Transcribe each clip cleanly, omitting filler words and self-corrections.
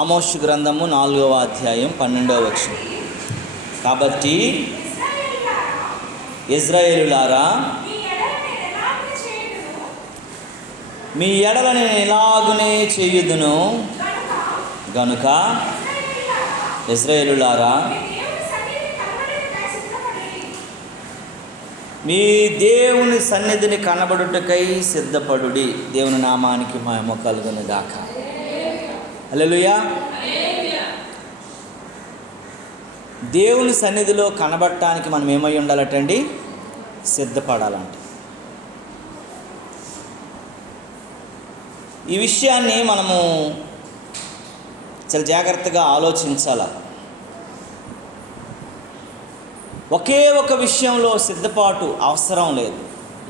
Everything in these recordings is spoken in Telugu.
ఆమోసు గ్రంథము 4వ అధ్యాయం 12వ వచనం. కాబట్టి ఇశ్రాయేలులారా, మీ ఎడల నేను ఇలాగునే చేయుదును గనుక ఇశ్రాయేలులారా, మీ దేవుని సన్నిధిని కనబడుటకై సిద్ధపడుడి. దేవుని నామానికి మహిమ కలుగును గాక. హల్లెలూయా. దేవుని సన్నిధిలో కనబడటానికి మనం ఏమై ఉండాలటండి? సిద్ధపడాలంట. ఈ విషయాన్ని మనము చాలా జాగ్రత్తగా ఆలోచించాలి. ఒకే ఒక విషయంలో సిద్ధపాటు అవసరం లేదు.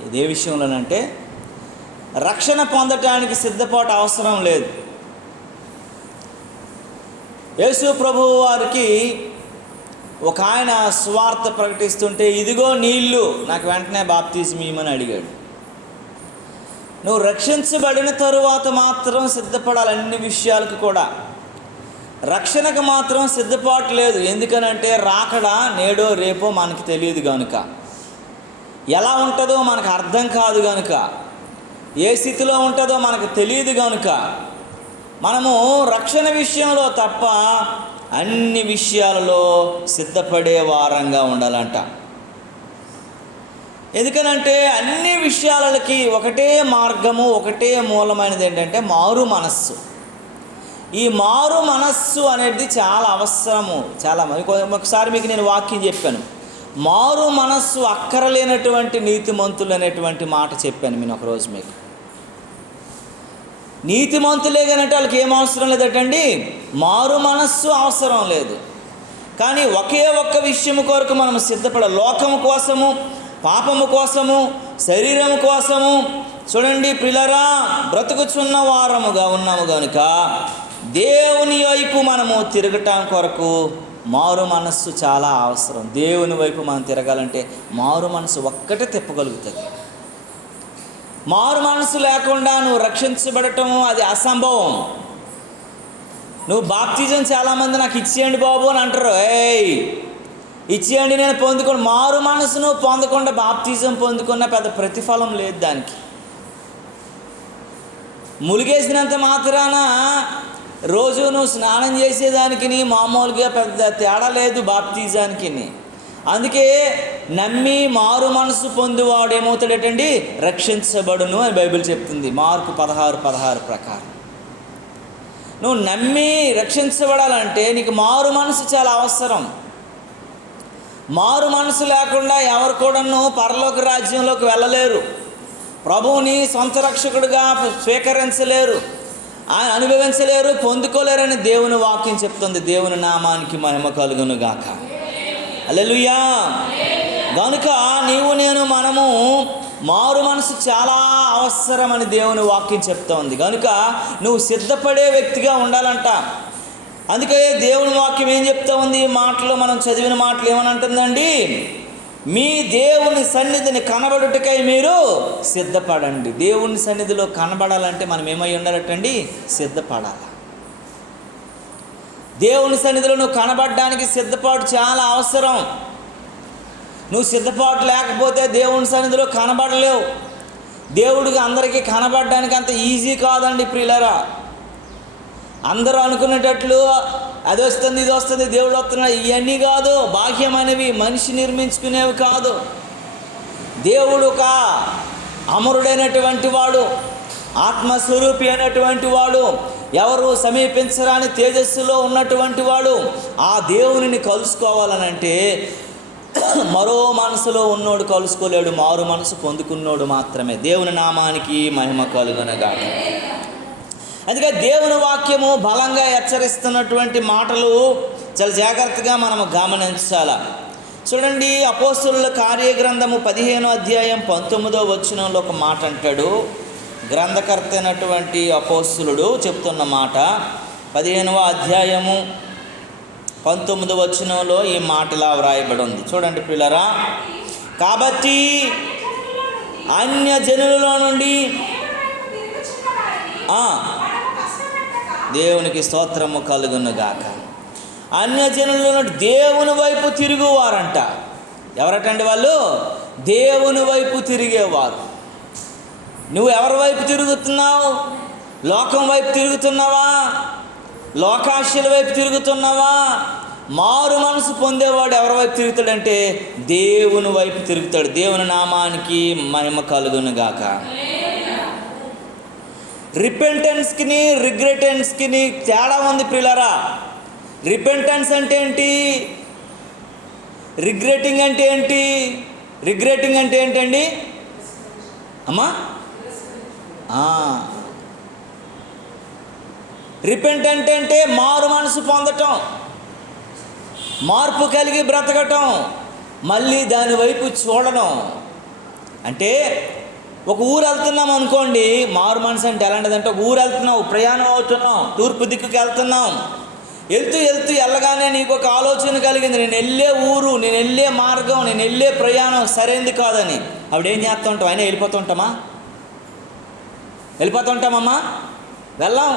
ఇదే విషయంలోనంటే రక్షణ పొందటానికి సిద్ధపాటు అవసరం లేదు. యేసు ప్రభువు వారికి ఒక ఆయన సువార్త ప్రకటిస్తుంటే, ఇదిగో నీళ్ళు, నాకు వెంటనే బాప్తిజం ఇవ్వమని అడిగాడు. నువ్వు రక్షించబడిన తరువాత మాత్రం సిద్ధపడాలి. అన్ని విషయాలకు కూడా రక్షణకు మాత్రం సిద్ధపాటు లేదు. ఎందుకనంటే రాకడా నేడో రేపో మనకు తెలియదు కనుక, ఎలా ఉంటుందో మనకు అర్థం కాదు కనుక, ఏ స్థితిలో ఉంటుందో మనకు తెలియదు కనుక మనము రక్షణ విషయంలో తప్ప అన్ని విషయాలలో సిద్ధపడే వారంగా ఉండాలంట. ఎందుకనంటే అన్ని విషయాలకి ఒకటే మార్గము, ఒకటే మూలమైనది ఏంటంటే మారు మనస్సు. ఈ మారు మనస్సు అనేది చాలా అవసరము. చాలా ఒకసారి మీకు నేను వాక్యం చెప్పాను, మారు మనస్సు అక్కరలేనటువంటి నీతిమంతులు అనేటువంటి మాట చెప్పాను నేను ఒకరోజు. మీకు నీతిమంతులే కానంటే వాళ్ళకి ఏం అవసరం లేదటండి, మారు మనస్సు అవసరం లేదు. కానీ ఒకే ఒక్క విషయం కొరకు మనం సిద్ధపడాలి. లోకము కోసము, పాపము కోసము, శరీరం కోసము. చూడండి ప్రియులారా, బ్రతుకుచున్న వారముగా ఉన్నాము కనుక దేవుని వైపు మనము తిరగటం కొరకు మారు మనస్సు చాలా అవసరం. దేవుని వైపు మనం తిరగాలంటే మారు మనసు ఒక్కటే తిప్పగలుగుతుంది. మారు మనసు లేకుండా నువ్వు రక్షించబడటము అది అసంభవం. నువ్వు బాప్తిజం చాలామంది నాకు ఇచ్చేయండి బాబు అని అంటారు. ఇచ్చేయండి నేను పొందుకోండి. మారు మనసును పొందకుండా బాప్తిజం పొందుకున్న పెద్ద ప్రతిఫలం లేదు దానికి. ములిగేసినంత మాత్రాన రోజు నువ్వు స్నానం చేసేదానికి మామూలుగా పెద్ద తేడా లేదు బాప్తిజానికి. అందుకే నమ్మి మారు మనసు పొందువాడు ఏమవుతాడటండి? రక్షించబడును అని బైబిల్ చెప్తుంది, మార్కు 16:16 ప్రకారం. నువ్వు నమ్మి రక్షించబడాలంటే నీకు మారు మనసు చాలా అవసరం. మారు మనసు లేకుండా ఎవరు కూడాను పరలోక రాజ్యంలోకి వెళ్ళలేరు. ప్రభువుని సొంత రక్షకుడిగా స్వీకరించలేరు, ఆయన అనుభవించలేరు, పొందుకోలేరని దేవుని వాక్యం చెప్తుంది. దేవుని నామానికి మహిమ కలుగును గాక. హల్లెలూయా. కనుక మనము మారు మనసు చాలా అవసరమని దేవుని వాక్యం చెప్తోంది. కనుక నువ్వు సిద్ధపడే వ్యక్తిగా ఉండాలంట. అందుకే దేవుని వాక్యం ఏం చెప్తా ఉంది? ఈ మాటలు మనం చదివిన మాటలు ఏమని అంటుందండి? మీ దేవుని సన్నిధిని కనబడుటకై మీరు సిద్ధపడండి. దేవుని సన్నిధిలో కనబడాలంటే మనం ఏమై ఉండాలటండి? సిద్ధపడాలి. దేవుని సన్నిధిలో నువ్వు కనబడడానికి సిద్ధపాటు చాలా అవసరం. నువ్వు సిద్ధపాటు లేకపోతే దేవుని సన్నిధిలో కనబడలేవు. దేవుడికి అందరికీ కనబడడానికి అంత ఈజీ కాదండి ప్రియులారా. అందరూ అనుకునేటట్లు అది వస్తుంది, ఇది వస్తుంది, దేవుడు వస్తున్నాడు, ఇవన్నీ కాదు. బాహ్యమైనవి, మనిషి నిర్మించుకునేవి కాదు. దేవుడు ఒక అమరుడైనటువంటి వాడు, ఆత్మస్వరూపి అయినటువంటి వాడు, ఎవరు సమీపించరాని తేజస్సులో ఉన్నటువంటి వాడు. ఆ దేవునిని కలుసుకోవాలనంటే మరో మనసులో ఉన్నోడు కలుసుకోలేడు, మారు మనసు పొందుకున్నోడు మాత్రమే. దేవుని నామానికి మహిమ కలుగునగాక. అందుకే దేవుని వాక్యము బలంగా హెచ్చరిస్తున్నటువంటి మాటలు చాలా జాగ్రత్తగా మనము గమనించాలి. చూడండి, అపోస్తలుల కార్యగ్రంథము 15వ అధ్యాయం 19వ వచనంలో ఒక మాట అంటాడు. గ్రంథకర్త అయినటువంటి అపోస్తలుడు చెప్తున్న మాట 15వ అధ్యాయము 19వ వచనంలో ఈ మాటలా వ్రాయబడి ఉంది. చూడండి పిల్లరా, కాబట్టి అన్య జనులలో నుండి దేవునికి స్తోత్రము కలుగును గాక. అన్యజనులను దేవుని వైపు తిరుగువారంట. ఎవరటండి వాళ్ళు? దేవుని వైపు తిరిగేవారు. నువ్వు ఎవరి వైపు తిరుగుతున్నావు? లోకం వైపు తిరుగుతున్నావా? లోకాశల వైపు తిరుగుతున్నావా? మారు మనసు పొందేవాడు ఎవరి వైపు తిరుగుతాడంటే దేవుని వైపు తిరుగుతాడు. దేవుని నామానికి మహిమ కలుగును గాక. రిపెంటెన్స్కి రిగ్రెటెన్స్కి తేడా ఉంది ప్రియులారా. రిపెంటెన్స్ అంటే ఏంటి? రిగ్రెటింగ్ అంటే ఏంటి? రిగ్రెటింగ్ అంటే ఏంటండి అమ్మా? రిపెంటెంట్ అంటే మారు మనసు పొందటం, మార్పు కలిగి బ్రతకటం, మళ్ళీ దాని వైపు చూడడం. అంటే ఒక ఊరు వెళ్తున్నాం అనుకోండి, మారు మనసు అంటే ఎలాంటిదంటే ఒక ఊరు వెళ్తున్నాం, ప్రయాణం అవుతున్నాం, తూర్పు దిక్కుకి వెళ్తున్నాం. వెళ్తూ వెళ్ళగానే నీకు ఒక ఆలోచన కలిగింది, నేను వెళ్ళే ఊరు, నేను వెళ్ళే మార్గం, నేను వెళ్ళే ప్రయాణం సరైనది కాదని. అప్పుడేం చేస్తూ ఉంటాం? అయినా వెళ్ళిపోతుంటామా? వెళ్ళిపోతుంటామమ్మా? వెళ్ళాం.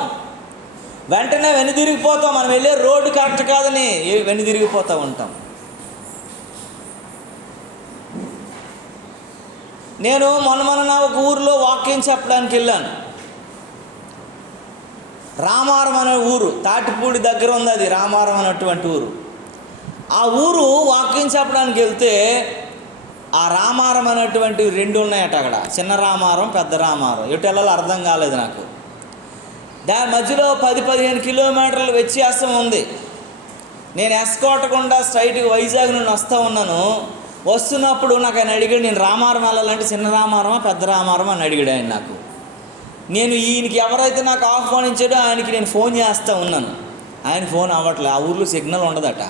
వెంటనే వెనుదిరిగిపోతాం. మనం వెళ్ళే రోడ్డు కరెక్ట్ కాదని వెనుదిరిగిపోతూ ఉంటాం. నేను మొన్న ఒక ఊరిలో వాక్యం చెప్పడానికి వెళ్ళాను. రామారం అనే ఊరు, తాటిపూడి దగ్గర ఉంది అది, రామారం అనేటువంటి ఊరు. ఆ ఊరు వాక్యం చెప్పడానికి వెళ్తే ఆ రామారం అనేటువంటి 2 ఉన్నాయట అక్కడ, చిన్న రామారం, పెద్ద రామారం. ఎటు వెళ్ళాలో అర్థం కాలేదు నాకు. దాని మధ్యలో 10-15 కిలోమీటర్ల వ్యత్యాసం ఉంది. నేను ఎస్కోటకుండా స్ట్రైట్గా వైజాగ్ నుండి వస్తూ ఉన్నాను. వస్తున్నప్పుడు నాకు ఆయన అడిగాడు, నేను రామారం వెళ్ళాలంటే చిన్న రామారమా పెద్ద రామారం అని అడిగాడు ఆయన నాకు. నేను ఈయనకి ఎవరైతే నాకు ఆహ్వానించాడో ఆయనకి నేను ఫోన్ చేస్తూ ఉన్నాను. ఆయన ఫోన్ అవ్వట్లే, ఆ ఊర్లో సిగ్నల్ ఉండదట.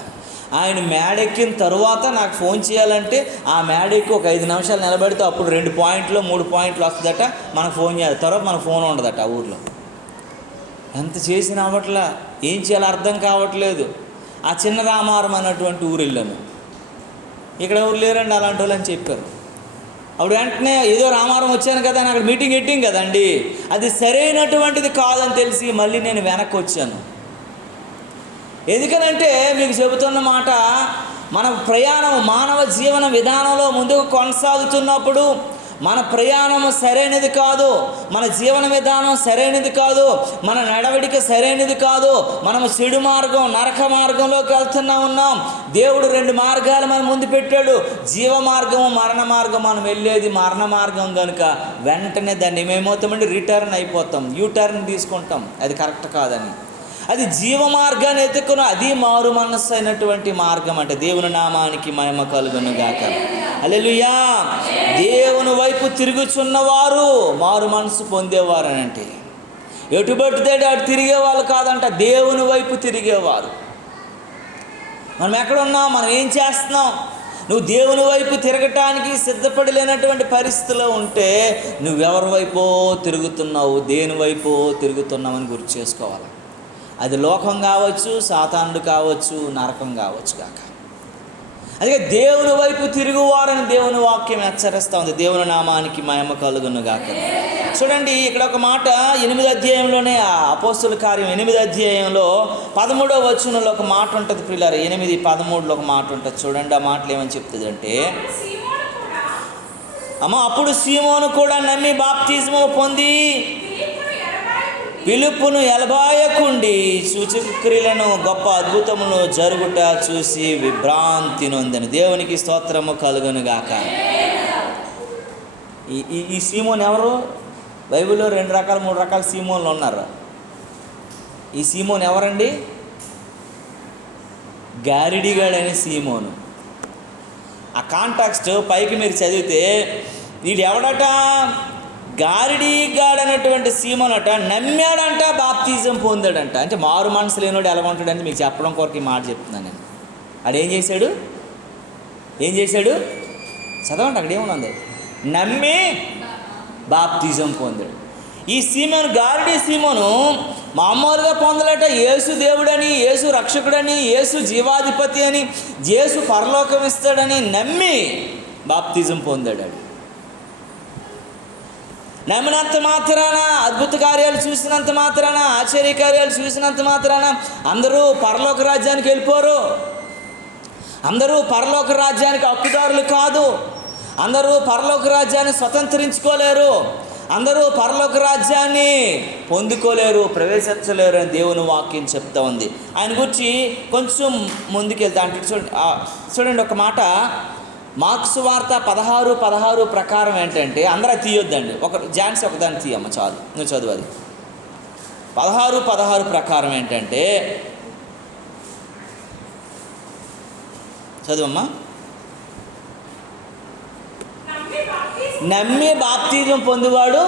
ఆయన మేడెక్కిన తరువాత నాకు ఫోన్ చేయాలంటే ఆ మేడెక్కి ఒక 5 నిమిషాలు నిలబెడితే అప్పుడు 2 పాయింట్లు 3 పాయింట్లు వస్తుందట, మనకు ఫోన్ చేయాలి. తర్వాత మనకు ఫోన్ ఉండదట ఆ ఊర్లో. ఎంత చేసినా అవ్వట్లా, ఏం చేయాలో అర్థం కావట్లేదు. ఆ చిన్న రామారం అన్నటువంటి ఊరు వెళ్ళాను. ఇక్కడ ఎవరు లేరండి అలాంటి వాళ్ళు అని చెప్పారు. అప్పుడు వెంటనే ఏదో రామారం వచ్చాను కదా అని అక్కడ మీటింగ్ ఎట్టింగ్ కదండి, అది సరైనటువంటిది కాదని తెలిసి మళ్ళీ నేను వెనక్కి వచ్చాను. ఎందుకనంటే మీకు చెబుతున్న మాట, మన ప్రయాణం మానవ జీవన విధానంలో ముందుకు కొనసాగుతున్నప్పుడు మన ప్రయాణము సరైనది కాదు, మన జీవన విధానం సరైనది కాదు, మన నడవడిక సరైనది కాదు, మనము చెడు మార్గం, నరక మార్గంలోకి ఉన్నాం. దేవుడు 2 మార్గాలు మన ముందు పెట్టాడు, జీవ మార్గము, మరణ మార్గం. మనం వెళ్ళేది మరణ మార్గం కనుక వెంటనే దాన్ని ఏమవుతామంటే రిటర్న్ అయిపోతాం, యూటర్న్ తీసుకుంటాం. అది కరెక్ట్ కాదని. అది జీవ మార్గాన్ని ఎత్తుకున్న అది మారు మనస్సు అయినటువంటి మార్గం. అంటే దేవుని నామానికి మహిమ కలుగును గాక. హల్లెలూయా. దేవుని వైపు తిరుగుచున్నవారు మారు మనసు పొందేవారు అని అంటే ఎటుబడితే అటు తిరిగేవాళ్ళు కాదంట, దేవుని వైపు తిరిగేవారు. మనం ఎక్కడున్నాం, మనం ఏం చేస్తున్నాం? నువ్వు దేవుని వైపు తిరగటానికి సిద్ధపడి లేనటువంటి పరిస్థితిలో ఉంటే నువ్వెవరి వైపో తిరుగుతున్నావు, దేని వైపో తిరుగుతున్నావు అని గుర్తు చేసుకోవాలి. అది లోకం కావచ్చు, సాతానుడు కావచ్చు, నరకం కావచ్చు కాక. అందుకే దేవుని వైపు తిరుగువారని దేవుని వాక్యం హెచ్చరిస్తూ ఉంది. దేవుని నామానికి మహిమ కలుగును గాక. చూడండి ఇక్కడ ఒక మాట 8వ అధ్యాయంలోనే, అపోస్తుల కార్యం 8వ అధ్యాయంలో 13వ వచనంలో ఒక మాట ఉంటుంది ప్రియులారా. 8:13లో ఒక మాట ఉంటుంది. చూడండి ఆ మాటలు ఏమని చెప్తుంది అంటే, అప్పుడు సీమోను కూడా నమ్మి బాప్తిజము పొంది పిలుపును ఎలబాయకుండి సూచక క్రియలను గొప్ప అద్భుతమును జరుగుట చూసి విభ్రాంతి నొందెను. దేవునికి స్తోత్రము కలుగును గాక. ఈ సీమోన్ ఎవరు? బైబిల్లో 2 రకాల 3 రకాల సీమోన్లు ఉన్నారు. ఈ సీమోన్ ఎవరండి? గారిడిగాడని సీమోను. ఆ కాంటాక్స్ట్ పైకి మీరు చదివితే వీడు ఎవడట? గారిడిగాడు అనేటువంటి సీమోనట నమ్మాడంట, బాప్తిజం పొందాడంట. అంటే మారు మనసు లేనివాడు ఎలా ఉంటాడంటే మీకు చెప్పడం కొరకు ఈ మాట చెప్తున్నాను నేను. ఆడు ఏం చేశాడు? చదవండి, అక్కడ ఏమున్నది? నమ్మి బాప్తిజం పొందాడు. ఈ సీమోను, గారిడి సీమోను మామూలుగా పొందలేట. యేసు దేవుడని, యేసు రక్షకుడని, యేసు జీవాధిపతి అని, యేసు పరలోకం ఇస్తాడని నమ్మి బాప్తిజం పొందాడు. నమ్మినంత మాత్రాన, అద్భుత కార్యాలు చూసినంత మాత్రాన, ఆశ్చర్య కార్యాలు చూసినంత మాత్రాన అందరూ పరలోక రాజ్యానికి వెళ్ళిపోరు. అందరూ పరలోక రాజ్యానికి హక్కుదారులు కాదు. అందరూ పరలోక రాజ్యాన్ని స్వతంత్రించుకోలేరు. అందరూ పరలోక రాజ్యాన్ని పొందుకోలేరు, ప్రవేశించలేరు అని దేవుని వాక్యం చెప్తా ఉంది. ఆయన గురించి కొంచెం ముందుకెళ్తా అంటే చూడండి ఒక మాట. మార్కు సువార్త 16:16 ప్రకారం ఏంటంటే, అందరూ తీయొద్దండి, జాన్స్ ఒకదాన్ని తీయమ్మ చాలు, నువ్వు చదువు. అది 16:16 ప్రకారం ఏంటంటే, చదువమ్మా. నమ్మి బాప్తిజం పొందువాడు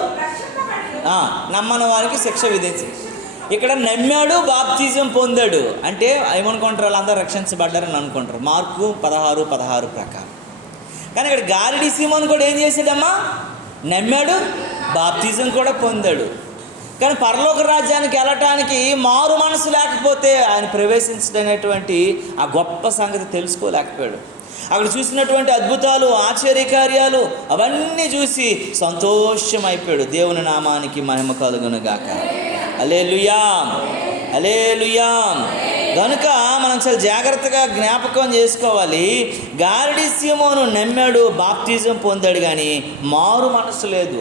నమ్మని వారికి శిక్ష విధించి. ఇక్కడ నమ్మాడు, బాప్తిజం పొందాడు అంటే ఏమనుకుంటారు, వాళ్ళందరూ రక్షించబడ్డారని అనుకుంటారు మార్కు 16:16 ప్రకారం. కానీ ఇక్కడ గాలిడి సీమోను కూడా ఏం చేశాడమ్మా? నమ్మాడు, బాప్తిజం కూడా పొందాడు. కానీ పరలోక రాజ్యానికి వెళ్ళటానికి మారు మనసు లేకపోతే ఆయన ప్రవేశించడనేటువంటి ఆ గొప్ప సంగతి తెలుసుకోలేకపోయాడు. అక్కడ చూసినటువంటి అద్భుతాలు, ఆశ్చర్యకార్యాలు అవన్నీ చూసి సంతోషమైపోయాడు. దేవుని నామానికి మహిమ కలుగునుగాక. హల్లెలూయా, హల్లెలూయా. కనుక మనం చాలా జాగ్రత్తగా జ్ఞాపకం చేసుకోవాలి. గాలిడి సీమోను నమ్మాడు, బాప్తిజం పొందాడు, కానీ మారు మనసు లేదు.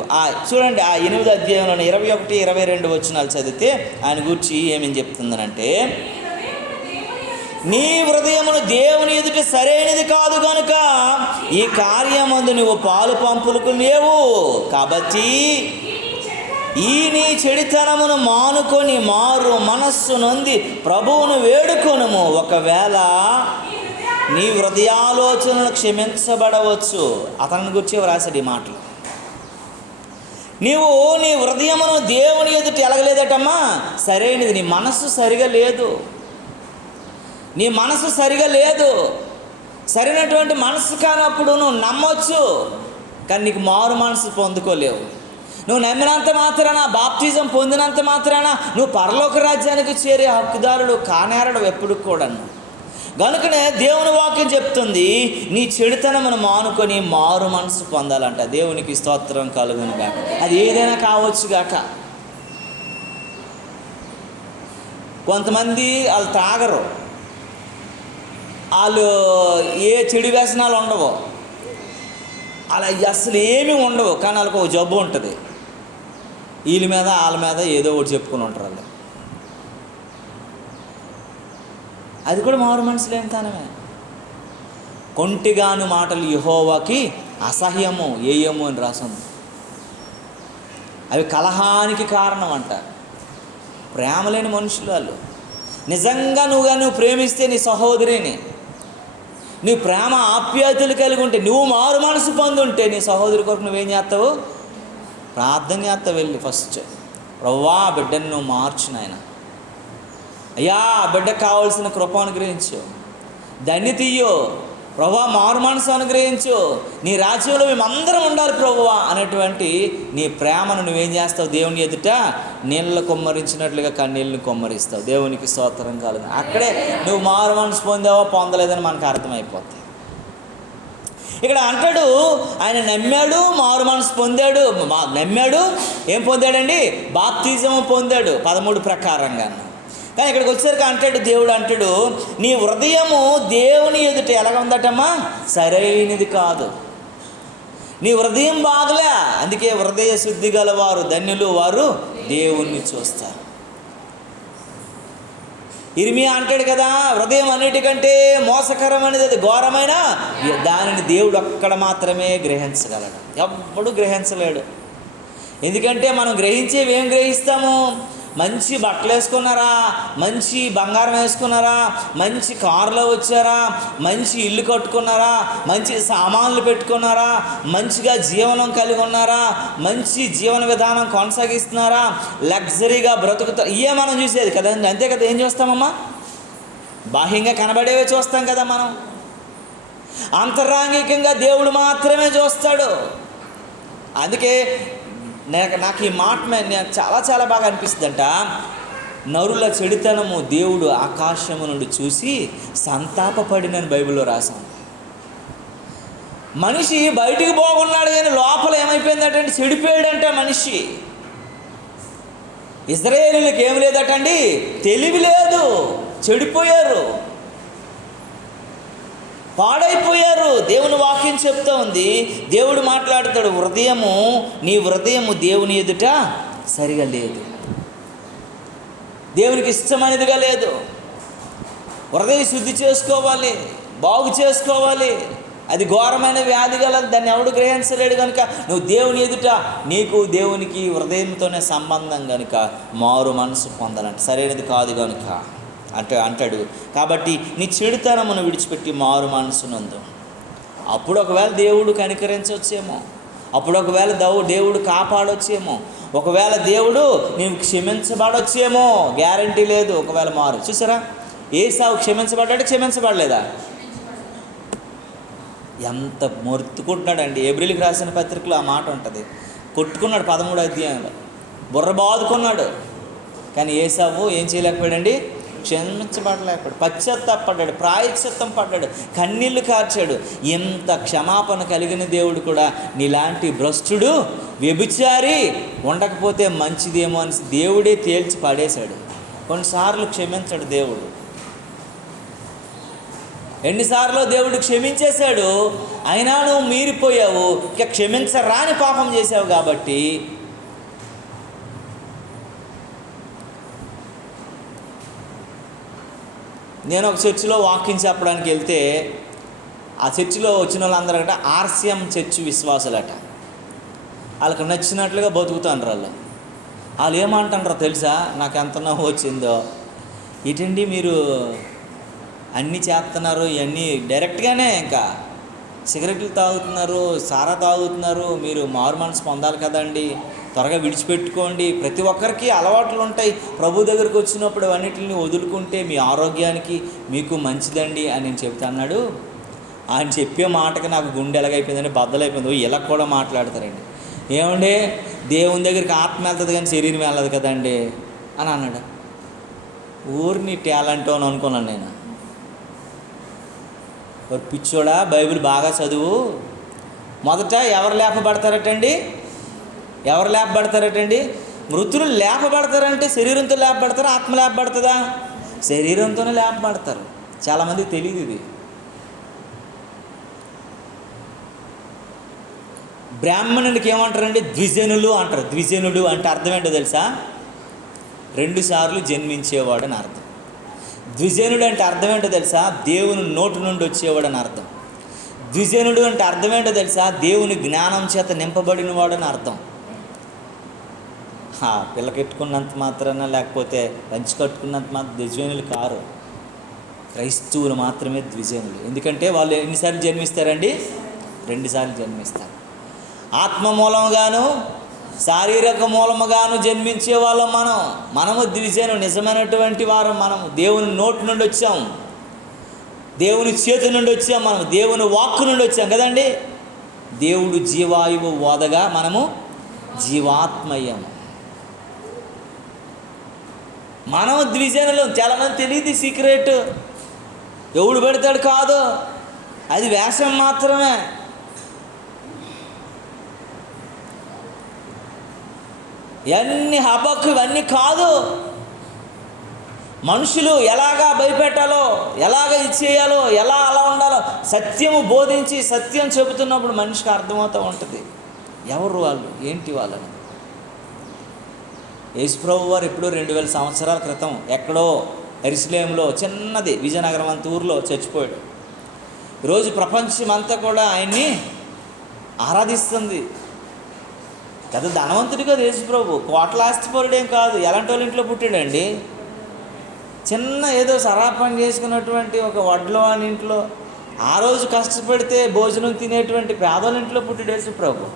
చూడండి ఆ 8వ అధ్యాయంలో 21, 22 వచనాలు చదివితే ఆయన గురించి ఏమని చెప్తుందనంటే, నీ హృదయమును దేవుని ఎదుట సరైనది కాదు కనుక ఈ కార్యమందు నువ్వు పాలు పంపులకు లేవు. కాబట్టి ఈ నీ చెడితనమును మానుకొని మారు మనస్సు నొంది ప్రభువును వేడుకొనుము. ఒకవేళ నీ హృదయాలోచనలు క్షమించబడవచ్చు. అతని గురించి వ్రాసాడు ఈ మాటలు. నీవు నీ హృదయమును దేవుని ఎదుట ఎలగలేదటమ్మా, సరైనది, నీ మనస్సు సరిగా లేదు. నీ మనసు సరిగా లేదు. సరైనటువంటి మనసు కానప్పుడు నువ్వు నమ్మొచ్చు, కానీ నీకు మారు మనసు పొందుకోలేవు. నువ్వు నమ్మినంత మాత్రాన, బాప్తిజం పొందినంత మాత్రాన నువ్వు పరలోక రాజ్యానికి చేరే హక్కుదారుడు కానేరడు ఎప్పుడు కూడా. కనుకనే దేవుని వాక్యం చెప్తుంది, నీ చెడుతనమును మానుకొని మారు మనసు పొందాలంట. దేవునికి స్తోత్రం కలుగును గాక. అది ఏదైనా కావచ్చు గాక. కొంతమంది వాళ్ళు తాగరు, వాళ్ళు ఏ చెడు వ్యసనాలు ఉండవు, అలా అసలు ఏమీ ఉండవు, కానీ వాళ్ళకి ఒక జబ్బు ఉంటుంది. వీళ్ళ మీద వాళ్ళ మీద ఏదో ఒకటి చెప్పుకుని ఉంటారు వాళ్ళు. అది కూడా మారు మనసు లేని తనమే. కొంటిగాను మాటలు యెహోవాకి అసహ్యము ఏయము అని రాసింది. అవి కలహానికి కారణం అంట. ప్రేమ లేని మనుషులు వాళ్ళు. నిజంగా నువ్వు ప్రేమిస్తే నీ సహోదరిని, నీ ప్రేమ ఆప్యాయతలు కలిగి ఉంటే, నువ్వు మారు మనసు పొందుంటే నీ సహోదరి కొరకు నువ్వేం చేస్తావు? ప్రార్థన చేస్తావు. వెళ్ళి ఫస్ట్, ప్రభువా బిడ్డను నువ్వు మార్చు నాయన, అయ్యా బిడ్డకు కావాల్సిన కృప అనుగ్రహించు, దాన్ని తీయో ప్రభువా, మారు మనసు అనుగ్రహించు, నీ రాజ్యంలో మేమందరం ఉండాలి ప్రభువా అనేటువంటి నీ ప్రేమను నువ్వేం చేస్తావు? దేవుని ఎదుట నీళ్ళు కొమ్మరించినట్లుగా కన్నీళ్ళని కొమ్మరిస్తావు. దేవునికి స్తోత్రం కలుగు. అక్కడే నువ్వు మారు మనసు పొందావో పొందలేదని మనకు అర్థమైపోతుంది. ఇక్కడ అంటాడు, ఆయన నమ్మాడు, మారు మనసు పొందాడు. నమ్మాడు, ఏం పొందాడండి? బాప్తిజం పొందాడు 13 ప్రకారంగా. కానీ ఇక్కడికి వచ్చేసరికి అంటాడు, దేవుడు అంటాడు, నీ హృదయము దేవుని ఎదుట ఎలాగ ఉందటమ్మా? సరైనది కాదు. నీ హృదయం బాగలే. అందుకే హృదయ శుద్ధి గలవారు ధన్యులు, వారు దేవుణ్ణి చూస్తారు. ఇర్మియా అంటాడు కదా, హృదయం అన్నిటికంటే మోసకరమైనది, అది ఘోరమైన దానిని దేవుడు ఒక్కడ మాత్రమే గ్రహించగలడు, ఎవ్వడు గ్రహించలేడు. ఎందుకంటే మనం గ్రహించేవి ఏం గ్రహిస్తాము? మంచి బట్టలు వేసుకున్నారా, మంచి బంగారం వేసుకున్నారా, మంచి కారులో వచ్చారా, మంచి ఇల్లు కట్టుకున్నారా, మంచి సామాన్లు పెట్టుకున్నారా, మంచిగా జీవనం కలిగి ఉన్నారా, మంచి జీవన విధానం కొనసాగిస్తున్నారా, లగ్జరీగా బ్రతుకుతారు, ఇవే మనం చూసేది కదా. అంతే కదా. ఏం చూస్తామమ్మా? బాహ్యంగా కనబడేవే చూస్తాం కదా మనం. అంతరంగికంగా దేవుడు మాత్రమే చూస్తాడు. అందుకే నాకు ఈ మాట నాకు చాలా చాలా బాగా అనిపిస్తుందంట. నరుల చెడుతనము దేవుడు ఆకాశము నుండి చూసి సంతాపపడినని బైబిల్లో రాశాం. మనిషి బయటికి బాగున్నాడు కానీ లోపల ఏమైపోయిందట, చెడిపోయాడంట మనిషి. ఇశ్రాయేలీయులకు ఏమి లేదటండి, తెలివి లేదు, చెడిపోయారు, పాడైపోయారు. దేవుని వాక్యం చెప్తా ఉంది, దేవుడు మాట్లాడతాడు, నీ హృదయము దేవుని ఎదుట సరిగా లేదు, దేవునికి ఇష్టమైనదిగా లేదు. హృదయ శుద్ధి చేసుకోవాలి, బాగు చేసుకోవాలి. అది ఘోరమైన వ్యాధి గలది, దాన్ని ఎవడు గ్రహించలేడు కనుక నువ్వు దేవుని ఎదుట నీకు దేవునికి హృదయంతోనే సంబంధం కనుక మారు మనసు పొందాలంట, సరైనది కాదు కనుక అంటాడు. కాబట్టి నీ చెడుతనమును విడిచిపెట్టి మారు మనసునందు. అప్పుడు ఒకవేళ దేవుడు కనికరించవచ్చేమో, అప్పుడు ఒకవేళ దేవుడు కాపాడొచ్చేమో, ఒకవేళ దేవుడు నీవు క్షమించబడొచ్చేమో, గ్యారంటీ లేదు. ఒకవేళ మారు చూసారా, ఏసావు క్షమించబడ్డాడు, క్షమించబడలేదా? ఎంత మొత్తుకుంటున్నాడండి. ఏబ్రిల్కి రాసిన పత్రికలో ఆ మాట ఉంటుంది. కొట్టుకున్నాడు 13వ అధ్యాయంలో, బుర్ర బాదుకున్నాడు. కానీ ఏసావు ఏం చేయలేకపోయాడండి, క్షమించబడలేకపోయాడు, పశ్చాత్తాపడ్డాడు, ప్రాయశ్చిత్తం పడ్డాడు, కన్నీళ్లు కార్చాడు. ఎంత క్షమాపణ కలిగిన దేవుడు కూడా నీలాంటి భ్రష్టుడు వ్యభిచారి ఉండకపోతే మంచిదేమో అని దేవుడే తేల్చి పడేశాడు. కొన్నిసార్లు క్షమించాడు దేవుడు. ఎన్నిసార్లు దేవుడు క్షమించేశాడు, అయినా నువ్వు మీరిపోయావు, ఇక క్షమించరాని పాపం చేసావు. కాబట్టి నేను ఒక చర్చిలో వాకింగ్ చెప్పడానికి వెళ్తే ఆ చర్చిలో వచ్చిన వాళ్ళందరూ ఆర్సిఎం చర్చి విశ్వాసులట. వాళ్ళకి నచ్చినట్లుగా బతుకుతాండ్రు. వాళ్ళు ఏమంటారో తెలుసా, నాకు ఎంత నవ్వు వచ్చిందో. ఇటండి మీరు అన్నీ చేస్తున్నారు, ఇవన్నీ డైరెక్ట్గానే ఇంకా సిగరెట్లు తాగుతున్నారు, సారా తాగుతున్నారు, మీరు మారు మనసు పొందాలి కదండి, త్వరగా విడిచిపెట్టుకోండి. ప్రతి ఒక్కరికి అలవాట్లు ఉంటాయి. ప్రభు దగ్గరికి వచ్చినప్పుడు అన్నిటిని వదులుకుంటే మీ ఆరోగ్యానికి మీకు మంచిదండి అని నేను చెప్తాన్నాడు. ఆయన చెప్పే మాటకి నాకు గుండె ఎలాగైపోయిందని బద్దలైపోయింది. ఇలా కూడా మాట్లాడతారండి. ఏమండే, దేవుని దగ్గరికి ఆత్మ వెళ్తుంది కానీ శరీరం వెళ్ళదు కదండి అని అన్నాడు. ఊరిని టాలెంట్ అని అనుకున్నాను నేను. ఒక పిచ్చోడా, బైబిల్ బాగా చదువు. మొదట ఎవరు లేపబడతారటండి, మృతులు లేపబడతారంటే శరీరంతో లేపబడతారా, ఆత్మ లేపబడుతుందా? శరీరంతోనే లేపబడతారు. చాలామందికి తెలియదు ఇది. బ్రాహ్మణునికి ఏమంటారండి, ద్విజనులు అంటారు. ద్విజనుడు అంటే అర్థం ఏంటో తెలుసా, 2 సార్లు జన్మించేవాడు అని అర్థం. ద్విజనుడు అంటే అర్థం ఏంటో తెలుసా, దేవుని నోటి నుండి వచ్చేవాడు అని అర్థం. ద్విజనుడు అంటే అర్థం ఏంటో తెలుసా, దేవుని జ్ఞానం చేత నింపబడినవాడు అని అర్థం. పిల్లకెట్టుకున్నంత మాత్రాన లేకపోతే పంచి కట్టుకున్నంత మాత్రం ద్విజనులు కారు. క్రైస్తవులు మాత్రమే ద్విజనులు. ఎందుకంటే వాళ్ళు ఎన్నిసార్లు జన్మిస్తారండి, 2 సార్లు జన్మిస్తారు. ఆత్మ మూలంగాను శారీరక మూలముగాను జన్మించే వాళ్ళం మనము ద్విజను, నిజమైనటువంటి వారు. మనము దేవుని నోటి నుండి వచ్చాం, దేవుని చేతి నుండి వచ్చాం, మనం దేవుని వాక్కు నుండి వచ్చాం కదండి. దేవుడు జీవాయువు ఓదగా మనము జీవాత్మయ్యాము. మనము ద్విజనులు. చాలామంది తెలియదు సీక్రెట్. ఎవడు పెడతాడు కాదు, అది వేషం మాత్రమే. ఇవన్నీ హబక్కు, ఇవన్నీ కాదు. మనుషులు ఎలాగా భయపెట్టాలో, ఎలాగ ఇచ్చేయాలో, ఎలా అలా ఉండాలో సత్యము బోధించి సత్యం చెబుతున్నప్పుడు మనిషికి అర్థమవుతూ ఉంటుంది ఎవరు వాళ్ళు, ఏంటి వాళ్ళని. యేసుప్రభు వారు ఎప్పుడో 2000 సంవత్సరాల క్రితం ఎక్కడో యెరూషలేములో చిన్నది విజయనగరం అంత ఊరిలో చచ్చిపోయాడు. ఈరోజు ప్రపంచం అంతా కూడా ఆయన్ని ఆరాధిస్తుంది. పెద్ద ధనవంతుడు కదా యేసుప్రభు, కోట్ల ఆస్తిపరుడేం కాదు. ఎలాంటి వాళ్ళ ఇంట్లో పుట్టాడండి, చిన్న ఏదో సరాపని చేసుకున్నటువంటి ఒక వడ్లో అని ఇంట్లో, ఆ రోజు కష్టపడితే భోజనం తినేటువంటి పేదవాళ్ళ ఇంట్లో పుట్టాడు యేసుప్రభు.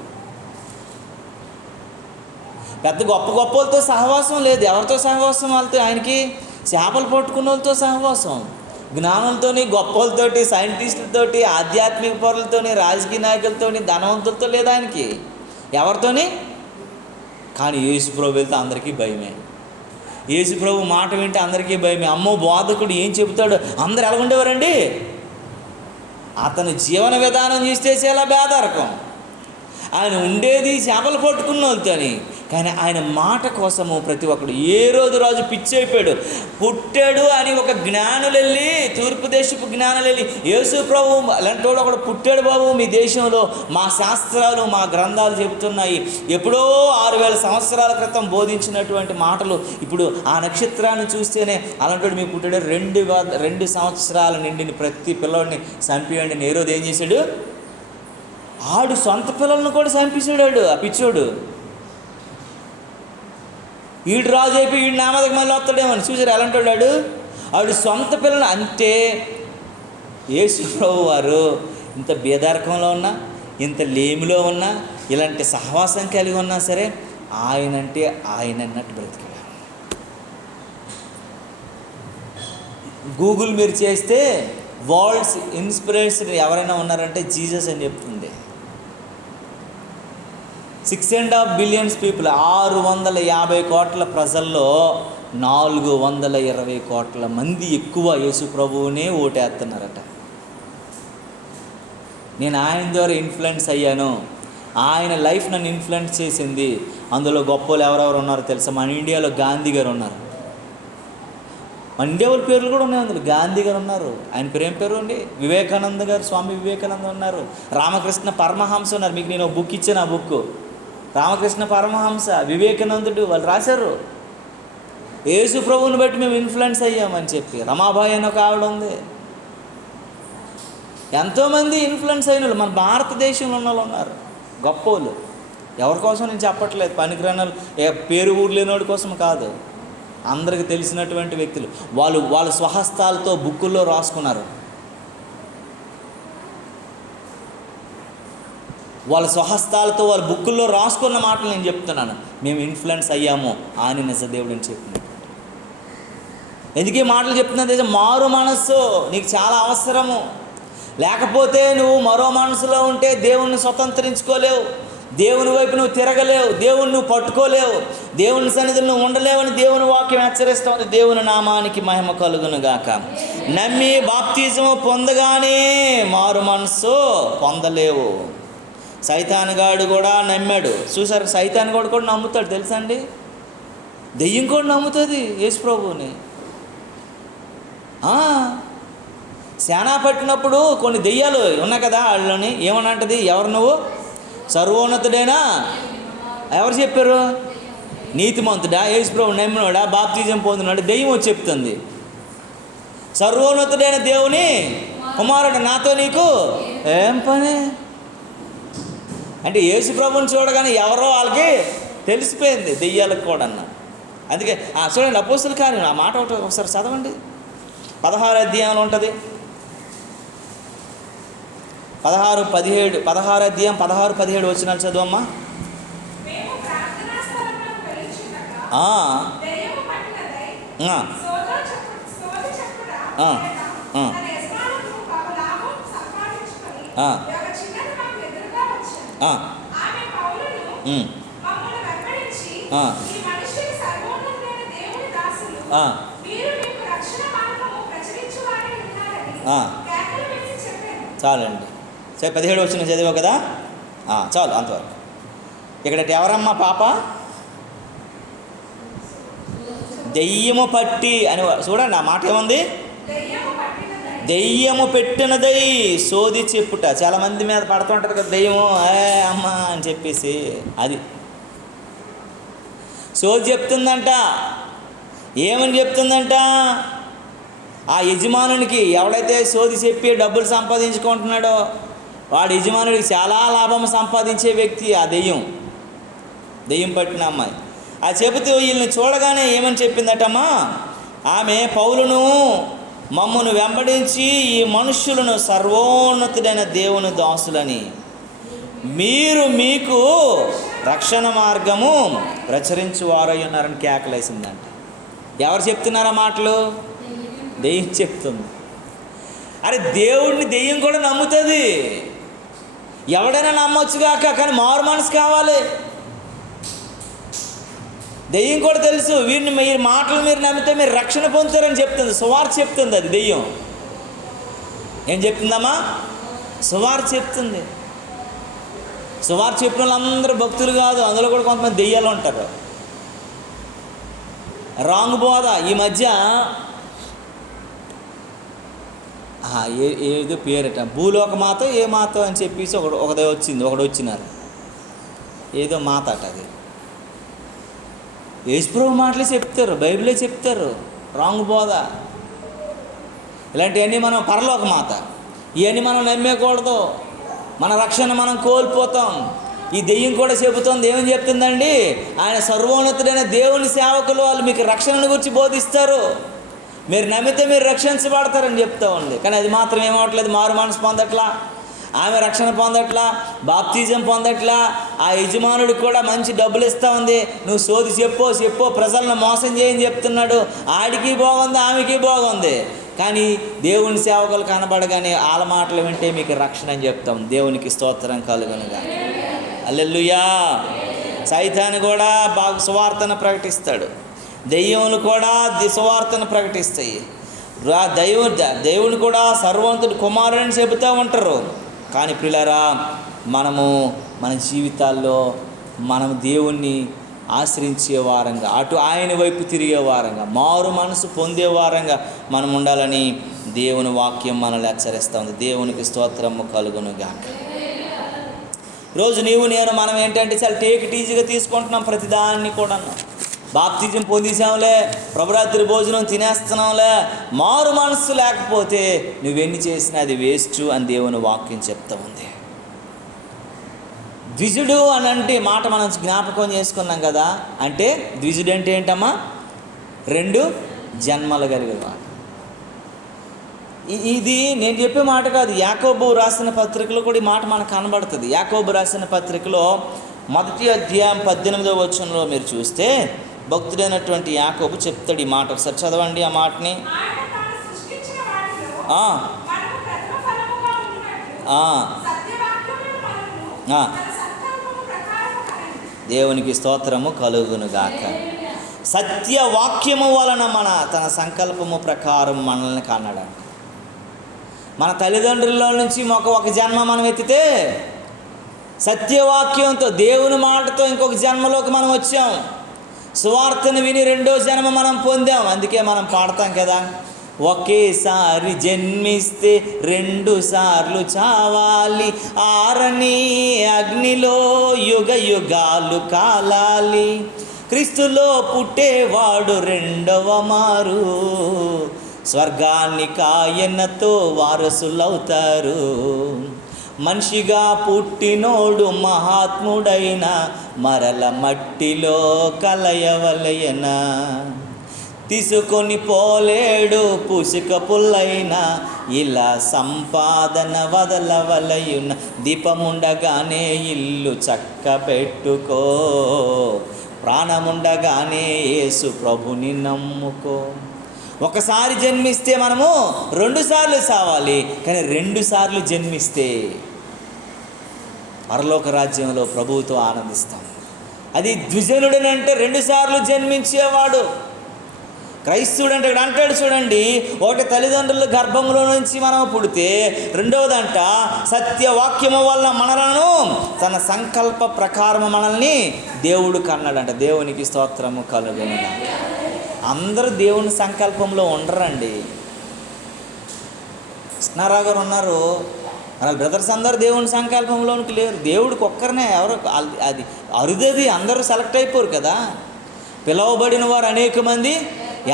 పెద్ద గొప్ప వాళ్ళతో సహవాసం లేదు. ఎవరితో సహవాసం? వాళ్ళతో ఆయనకి చేపలు పట్టుకున్న వాళ్ళతో సహవాసం. జ్ఞానులతోని, గొప్పలతోటి, సైంటిస్టులతోటి, ఆధ్యాత్మిక పరులతోని, రాజకీయ నాయకులతోని, ధనవంతులతో లేదు ఆయనకి. ఎవరితోని? కానీ యేసుప్రభు వెళ్తే అందరికీ భయమే. యేసుప్రభు మాట వింటే అందరికీ భయమే. అమ్మో బోధకుడు ఏం చెబుతాడు. అందరు ఎలా ఉండేవారండి, అతని జీవన విధానం చూస్తే చాలా బేదరకం. ఆయన ఉండేది చేపలు పట్టుకున్న వాళ్ళతోని, కానీ ఆయన మాట కోసము ప్రతి ఒక్కడు ఏ రోజు రాజు పిచ్చి అయిపోయాడు. పుట్టాడు అని ఒక జ్ఞానులు వెళ్ళి, తూర్పు దేశపు జ్ఞానులు వెళ్ళి, యేసు ప్రభు అలాంటోడు ఒకడు పుట్టాడు బాబు మీ దేశంలో, మా శాస్త్రాలు మా గ్రంథాలు చెబుతున్నాయి, ఎప్పుడో 6000 సంవత్సరాల క్రితం బోధించినటువంటి మాటలు ఇప్పుడు ఆ నక్షత్రాన్ని చూస్తేనే అలాంటోడు మీకు పుట్టాడు. 2 సంవత్సరాల నిండిని ప్రతి పిల్లవాడిని చంపేయండి. హేరోదు ఏం చేశాడు? ఆడు సొంత పిల్లలను కూడా చంపేశాడు ఆ పిచ్చోడు. ఈడు రాజు అయిపోయి ఈడు నామదకి మళ్ళీ వస్తాడేమని చూసారు ఎలాంటాడు ఆడు సొంత పిల్లలు. అంటే యేసు ప్రభు వారు ఇంత బేదారకంలో ఉన్నా, ఇంత లేమిలో ఉన్నా, ఇలాంటి సహవాసం కలిగి ఉన్నా సరే ఆయనంటే ఆయన అన్నట్టు బ్రతికాడు. గూగుల్ మీరు చేస్తే వరల్డ్స్ ఇన్స్పిరేషన్ ఎవరైనా ఉన్నారంటే జీసస్ అని చెప్తుంది. 6.5 బిలియన్స్ పీపుల్, 650 కోట్ల ప్రజల్లో 420 కోట్ల మంది ఎక్కువ యేసు ప్రభువునే ఓటేస్తున్నారట. నేను ఆయన ద్వారా ఇన్ఫ్లుయెన్స్ అయ్యాను, ఆయన లైఫ్ నన్ను ఇన్ఫ్లుయెన్స్ చేసింది. అందులో గొప్పలు ఎవరెవరు ఉన్నారో తెలుసా? మన ఇండియాలో గాంధీ గారు ఉన్నారు. మన ఇండియా వాళ్ళ పేర్లు కూడా ఉన్నాయి అందులో. గాంధీ గారు ఉన్నారు, ఆయన పేరు ఏం పేరు అండి? వివేకానంద గారు, స్వామి వివేకానంద ఉన్నారు. రామకృష్ణ పరమహంస ఉన్నారు. మీకు నేను ఒక బుక్ ఇచ్చాను, ఆ బుక్ రామకృష్ణ పరమహంస, వివేకానందుడు వాళ్ళు రాశారు. యేసు ప్రభువుని బట్టి మేము ఇన్ఫ్లుయెన్స్ అయ్యామని చెప్పి. రమాబాయి అని ఒక ఆవిడ ఉంది. ఎంతోమంది ఇన్ఫ్లుయెన్స్ అయిన వాళ్ళు మన భారతదేశంలో ఉన్న వాళ్ళు ఉన్నారు, గొప్పోళ్ళు. ఎవరి కోసం నేను చెప్పట్లేదు, పనికిరాని పేరు ఊరు లేనివాడి కోసం కాదు, అందరికి తెలిసినటువంటి వ్యక్తులు. వాళ్ళ స్వహస్తాలతో బుక్కుల్లో రాసుకున్నారు. వాళ్ళ స్వహస్తాలతో వాళ్ళ బుక్కుల్లో రాసుకున్న మాటలు నేను చెప్తున్నాను. మేము ఇన్ఫ్లుయెన్స్ అయ్యాము ఆయన నిజ దేవుడు అని చెప్పినట్టు. ఎందుకే మాటలు చెప్తున్నా? మారు మనస్సు నీకు చాలా అవసరము. లేకపోతే నువ్వు మరో మనసులో ఉంటే దేవుణ్ణి స్వతంత్రించుకోలేవు, దేవుని వైపు నువ్వు తిరగలేవు, దేవుని నువ్వు పట్టుకోలేవు, దేవుని సన్నిధిలో నువ్వు ఉండలేవని దేవుని వాక్యం హెచ్చరిస్తుంది. దేవుని నామానికి మహిమ కలుగును గాక. నమ్మి బాప్తిజము పొందగానే మారు మనస్సు పొందలేవు. సైతానుగాడు కూడా నమ్మాడు. చూసారు, సైతానుగాడు కూడా నమ్ముతాడు తెలుసా అండి? దెయ్యం కూడా నమ్ముతుంది యేసు ప్రభువుని. సేనా పట్టినప్పుడు కొన్ని దెయ్యాలు ఉన్నాయి కదా వాళ్ళని, ఏమని అంటది? ఎవరు నువ్వు? సర్వోన్నతుడైనా ఎవరు చెప్పారు? నీతిమంతుడా? యేసు ప్రభు నమ్మినవాడా? బాప్తిజం పొందినాడు? దెయ్యం వచ్చి చెప్తుంది. సర్వోన్నతుడైన దేవుని కుమారుడు నాతో నీకు ఏం పని అంటే యేసు ప్రభుని చూడగానే ఎవరో వాళ్ళకి తెలిసిపోయింది, దెయ్యాలకు కూడా అన్న. అందుకే చూడండి అపోస్తుల కార్యం ఆ మాట ఒకసారి చదవండి. 16వ అధ్యాయంలో ఉంటుంది. 16 అధ్యాయం 16-17 వచనాలు చదువమ్మా. చాలండి. సరే 17 వచ్చిన చదివావు కదా, చాలు అంతవరకు. ఇక్కడ ఎవరమ్మా పాప? దెయ్యము పట్టి అని చూడండి, ఆ మాట ఏముంది? దెయ్యము పెట్టినదై సోది చెప్పుట. చాలామంది మీద పడుతుంటారు కదా దెయ్యము, అమ్మా అని చెప్పేసి, అది సోది చెప్తుందంట. ఏమని చెప్తుందంట? ఆ యజమానునికి ఎవడైతే సోది చెప్పి డబ్బులు సంపాదించుకుంటున్నాడో వాడు యజమానుడికి చాలా లాభం సంపాదించే వ్యక్తి ఆ దెయ్యం పట్టిన అమ్మాయి. ఆ చెబుతూ వీళ్ళని చూడగానే ఏమని చెప్పిందటమ్మా? ఆమె పౌలును మమ్మను వెంబడించి ఈ మనుష్యులను సర్వోన్నతుడైన దేవుని దాసులని మీరు మీకు రక్షణ మార్గము ప్రచురించువారై ఉన్నారని కేకలేసిందంట. ఎవరు చెప్తున్నారా మాటలు? దెయ్యం చెప్తుంది. అరే దేవుడిని దెయ్యం కూడా నమ్ముతుంది. ఎవడైనా నమ్మొచ్చుగాక, కానీ మారు మనసు కావాలి. దెయ్యం కూడా తెలుసు వీరిని మీరు మాటలు మీరు నమ్మితే మీరు రక్షణ పొందుతారని చెప్తుంది. సువార్త చెప్తుంది. అది దెయ్యం ఏం చెప్తుందమ్మా? సువార్త చెప్తుంది. సువార్త చెప్పిన వాళ్ళందరూ భక్తులు కాదు, అందులో కూడా కొంతమంది దెయ్యాలు ఉంటారు. రాంగ్ బోధ. ఈ మధ్య ఏదో పేరట భూలోక మాతో ఏ మాతో అని చెప్పేసి ఒకడు వచ్చినారు, ఏదో మాత అట. అది యేసుప్రభు మాటలే చెప్తారు, బైబిలే చెప్తారు. రాంగ్ బోధ. ఇలాంటివన్నీ మనం పరలోక మాత, ఇవన్నీ మనం నమ్మేయకూడదు. మన రక్షణ మనం కోల్పోతాం. ఈ దెయ్యం కూడా చెబుతుంది, ఏమని చెప్తుందండి, ఆయన సర్వోన్నతుడైన దేవుని సేవకులు, వాళ్ళు మీకు రక్షణను గురించి బోధిస్తారు, మీరు నమ్మితే మీరు రక్షించబడతారని చెప్తా ఉంది. కానీ అది మాత్రం ఏమవట్లేదు. మారు మనసు పొందట్లా, ఆమె రక్షణ పొందట్లా, బాప్తిజం పొందట్లా. ఆ యజమానుడికి కూడా మంచి డబ్బులు ఇస్తూ ఉంది, నువ్వు సోది చెప్పో ప్రజలను మోసం చేయని చెప్తున్నాడు. ఆడికి బాగుంది, ఆమెకి బాగుంది. కానీ దేవుని సేవకులు కనబడగానే వాళ్ళ మాటలు వింటే మీకు రక్షణ అని చెప్తాం. దేవునికి స్తోత్రం కలుగునుగా. హల్లెలూయా. సైతాను కూడా బాగా సువార్తను ప్రకటిస్తాడు, దెయ్యములు కూడా సువార్తను ప్రకటిస్తాయి. దేవుని కూడా సర్వవంతుడు కుమారుని చెబుతూ ఉంటారు. కానీ ప్రియులారా, మన జీవితాల్లో మనం దేవుణ్ణి ఆశ్రయించే వారంగా, అటు ఆయన వైపు తిరిగే వారంగా, మారు మనసు పొందే వారంగా మనం ఉండాలని దేవుని వాక్యం మనల్ని హెచ్చరిస్తూ ఉంది. దేవునికి స్తోత్రము కలుగునుగాక. ఈరోజు మనం ఏంటంటే చాలా టేక్ ఇట్ ఈజీగా తీసుకుంటున్నాం ప్రతిదాన్ని కూడా. బాప్తిజం పొందేసాంలే, ప్రభురాత్రి భోజనం తినేస్తున్నాంలే, మారు మనస్సు లేకపోతే నువ్వెన్ని చేసినా అది వేస్ట్ అని దేవుని వాక్యం చెప్తా ఉంది. ద్విజుడు అని అంటే మాట మనం జ్ఞాపకం చేసుకున్నాం కదా. అంటే ద్విజుడు అంటే ఏంటమ్మా, 2 జన్మలు కలిగిన మాట. ఇది నేను చెప్పే మాట కాదు, యాకోబు రాసిన పత్రికలో కూడా ఈ మాట మనకు కనబడుతుంది. యాకోబు రాసిన పత్రికలో 1వ అధ్యాయం 18వ వచనంలో మీరు చూస్తే భక్తుడైనటువంటి యాకోబు చెప్తాడు ఈ మాట. ఒకసారి చదవండి ఆ మాటని. దేవునికి స్తోత్రము కలుగునుగాక. సత్యవాక్యము వలన తన సంకల్పము ప్రకారం మనల్ని కన్నాడంట. మన తల్లిదండ్రుల నుంచి ఒక జన్మ మనం ఎత్తితే సత్యవాక్యంతో, దేవుని మాటతో ఇంకొక జన్మలోకి మనం వచ్చాం. సువార్తను విని 2వ జన్మ మనం పొందాం. అందుకే మనం పాడతాం కదా, ఒకేసారి జన్మిస్తే 2 సార్లు చావాలి, ఆరని అగ్నిలో యుగ యుగాలు కాలాలి, క్రీస్తులో పుట్టేవాడు 2వ మారు, స్వర్గానికి ఆయనతో వారసులవుతారు. మనిషిగా పుట్టినోడు మహాత్ముడైన మరల మట్టిలో కలయవలయన, తీసుకొని పోలేడు పుసుక పుల్లైన, ఇలా సంపాదన వదలవలయున, దీపముండగానే ఇల్లు చక్క పెట్టుకో, ప్రాణముండగానే యేసు ప్రభుని నమ్ముకో. ఒకసారి జన్మిస్తే మనము 2 సార్లు సావాలి, కానీ 2 సార్లు జన్మిస్తే పరలోక రాజ్యంలో ప్రభువుతో ఆనందిస్తాం. అది ద్విజనుడనంటే 2 సార్లు జన్మించేవాడు. క్రైస్తవుడు అంటే ఇక్కడ అంటాడు చూడండి, ఒకటి తల్లిదండ్రుల గర్భంలో నుంచి మనం పుడితే, 2వదంట సత్యవాక్యము వల్ల మనలను తన సంకల్ప ప్రకారం మనల్ని దేవుడు కన్నాడంట. దేవునికి స్తోత్రము కలుగునుగాక. అందరూ దేవుని సంకల్పంలో ఉండరండి. కృష్ణారావు గారు ఉన్నారు, వాళ్ళ బ్రదర్స్ అందరూ దేవుని సంకల్పంలోనికి లేరు. దేవుడికి ఒక్కరినే, ఎవరు అది అరుదది, అందరూ సెలెక్ట్ అయిపోరు కదా. పిలువబడిన వారు అనేక మంది,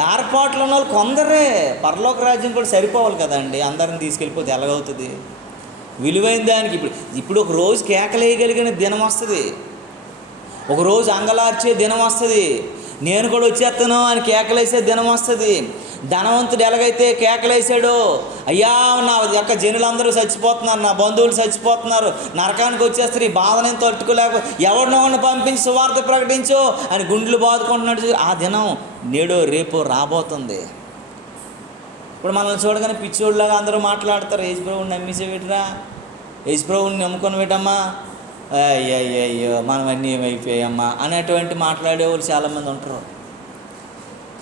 ఏర్పాట్లు ఉన్న వాళ్ళు కొందరే. పరలోక రాజ్యం కూడా సరిపోవాలి కదండి, అందరిని తీసుకెళ్ళిపోతే ఎలాగవుతుంది? విలువైన దానికి ఇప్పుడు ఒక రోజు కేకలేయగలిగిన దినం వస్తుంది, ఒకరోజు అంగలార్చే దినం వస్తుంది. నేను కూడా వచ్చేస్తాను అని కేకలేసే దినం వస్తుంది. ధనవంతుడు ఎలాగైతే కేకలేసాడో, అయ్యా నా యొక్క జనులందరూ చచ్చిపోతున్నారు, నా బంధువులు చచ్చిపోతున్నారు, నరకానికి వచ్చేస్తారు, ఈ బాధని తట్టుకోలేక ఎవరినో పంపించి సువార్త ప్రకటించో అని గుండెలు బాదుకుంటున్నాడు. ఆ దినం నేడో రేపో రాబోతుంది. ఇప్పుడు మనల్ని చూడగానే పిచ్చోళ్ళలాగా అందరూ మాట్లాడతారు, యేసుప్రభుని నమ్మేసేవిట్రా, యేసుప్రభుని నమ్ముకొని పెట్టమ్మా, అయ్యో మనం అన్నీ ఏమైపోయామ్మా అనేటువంటి మాట్లాడేవాళ్ళు చాలామంది ఉంటారు.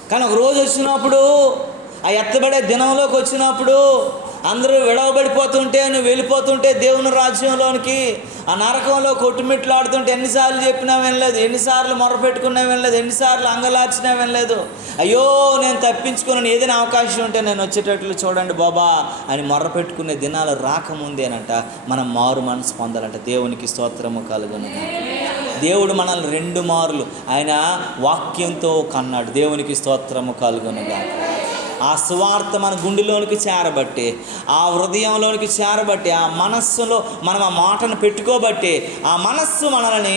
కానీ ఒక రోజు వచ్చినప్పుడు ఆ ఎత్తబడే దినంలోకి వచ్చినప్పుడు అందరూ విడవబడిపోతుంటే, నువ్వు వెళ్ళిపోతుంటే దేవుని రాజ్యంలోనికి, ఆ నరకంలో కొట్టుమిట్లాడుతుంటే ఎన్నిసార్లు చెప్పినా వినలేదు, ఎన్నిసార్లు మొరపెట్టుకున్నా వినలేదు, ఎన్నిసార్లు అంగలార్చినా వినలేదు. అయ్యో నేను తప్పించుకున్నాను, ఏదైనా అవకాశం ఉంటే నేను వచ్చేటట్లు చూడండి బాబా అని మొర్రపెట్టుకునే దినాలు రాకముందేనంట మనం మారు మనసు పొందాలంట. దేవునికి స్తోత్రము కలుగును. దేవుడు మనల్ని 2 మార్లు ఆయన వాక్యంతో కన్నాడు. దేవునికి స్తోత్రము కలుగునుగా. ఆ సువార్త మన గుండెలోనికి చేరబట్టి, ఆ హృదయంలోనికి చేరబట్టి, ఆ మనస్సులో మనం ఆ మాటను పెట్టుకోబట్టి ఆ మనస్సు మనల్ని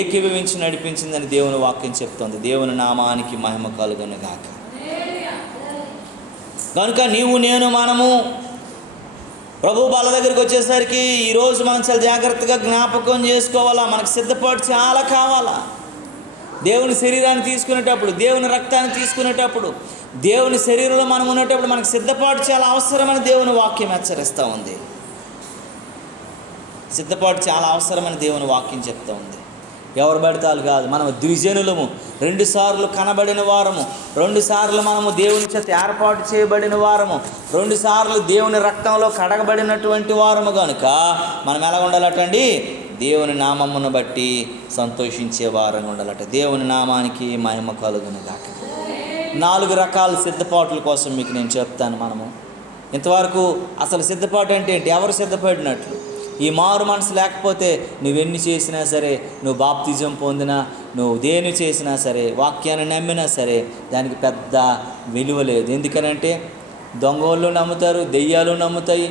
ఏకీభవించి నడిపించిందని దేవుని వాక్యం చెప్తుంది. దేవుని నామానికి మహిమ కలుగును గాక. కనుక నీవు నేను మనము ప్రభు బల దగ్గరికి వచ్చేసరికి ఈరోజు మనం చాలా జాగ్రత్తగా జ్ఞాపకం చేసుకోవాలా. మనకు సిద్ధపాటు చాలా కావాలా. దేవుని శరీరాన్ని తీసుకునేటప్పుడు, దేవుని రక్తాన్ని తీసుకునేటప్పుడు, దేవుని శరీరంలో మనం ఉన్నప్పుడు మనకు సిద్ధపాటు చాలా అవసరమని దేవుని వాక్యం హెచ్చరిస్తూ ఉంది. సిద్ధపాటు చాలా అవసరమని దేవుని వాక్యం చెప్తూ ఉంది. ఎవరు పడతాలు కాదు, మనం ద్విజనులము, 2 సార్లు కనబడిన వారము, 2 సార్లు మనము దేవుని చేత ఏర్పాటు చేయబడిన వారము, 2 సార్లు దేవుని రక్తంలో కడగబడినటువంటి వారము. కనుక మనం ఎలా ఉండాలటండి? దేవుని నామమును బట్టి సంతోషించే వారంగా ఉండాలట. దేవుని నామానికి మహిమ కలుగును గాక. 4 రకాల సిద్ధపాట్ల కోసం మీకు నేను చెప్తాను. మనము ఇంతవరకు అసలు సిద్ధపాటు అంటే ఏంటి, ఎవరు సిద్ధపడినట్లు. ఈ మారు మనసు లేకపోతే నువ్వెన్ని చేసినా సరే, నువ్వు బాప్తిజం పొందినా, నువ్వు దేని చేసినా సరే, వాక్యాన్ని నమ్మినా సరే దానికి పెద్ద విలువ లేదు. ఎందుకనంటే దొంగోళ్ళు నమ్ముతారు, దెయ్యాలు నమ్ముతాయి,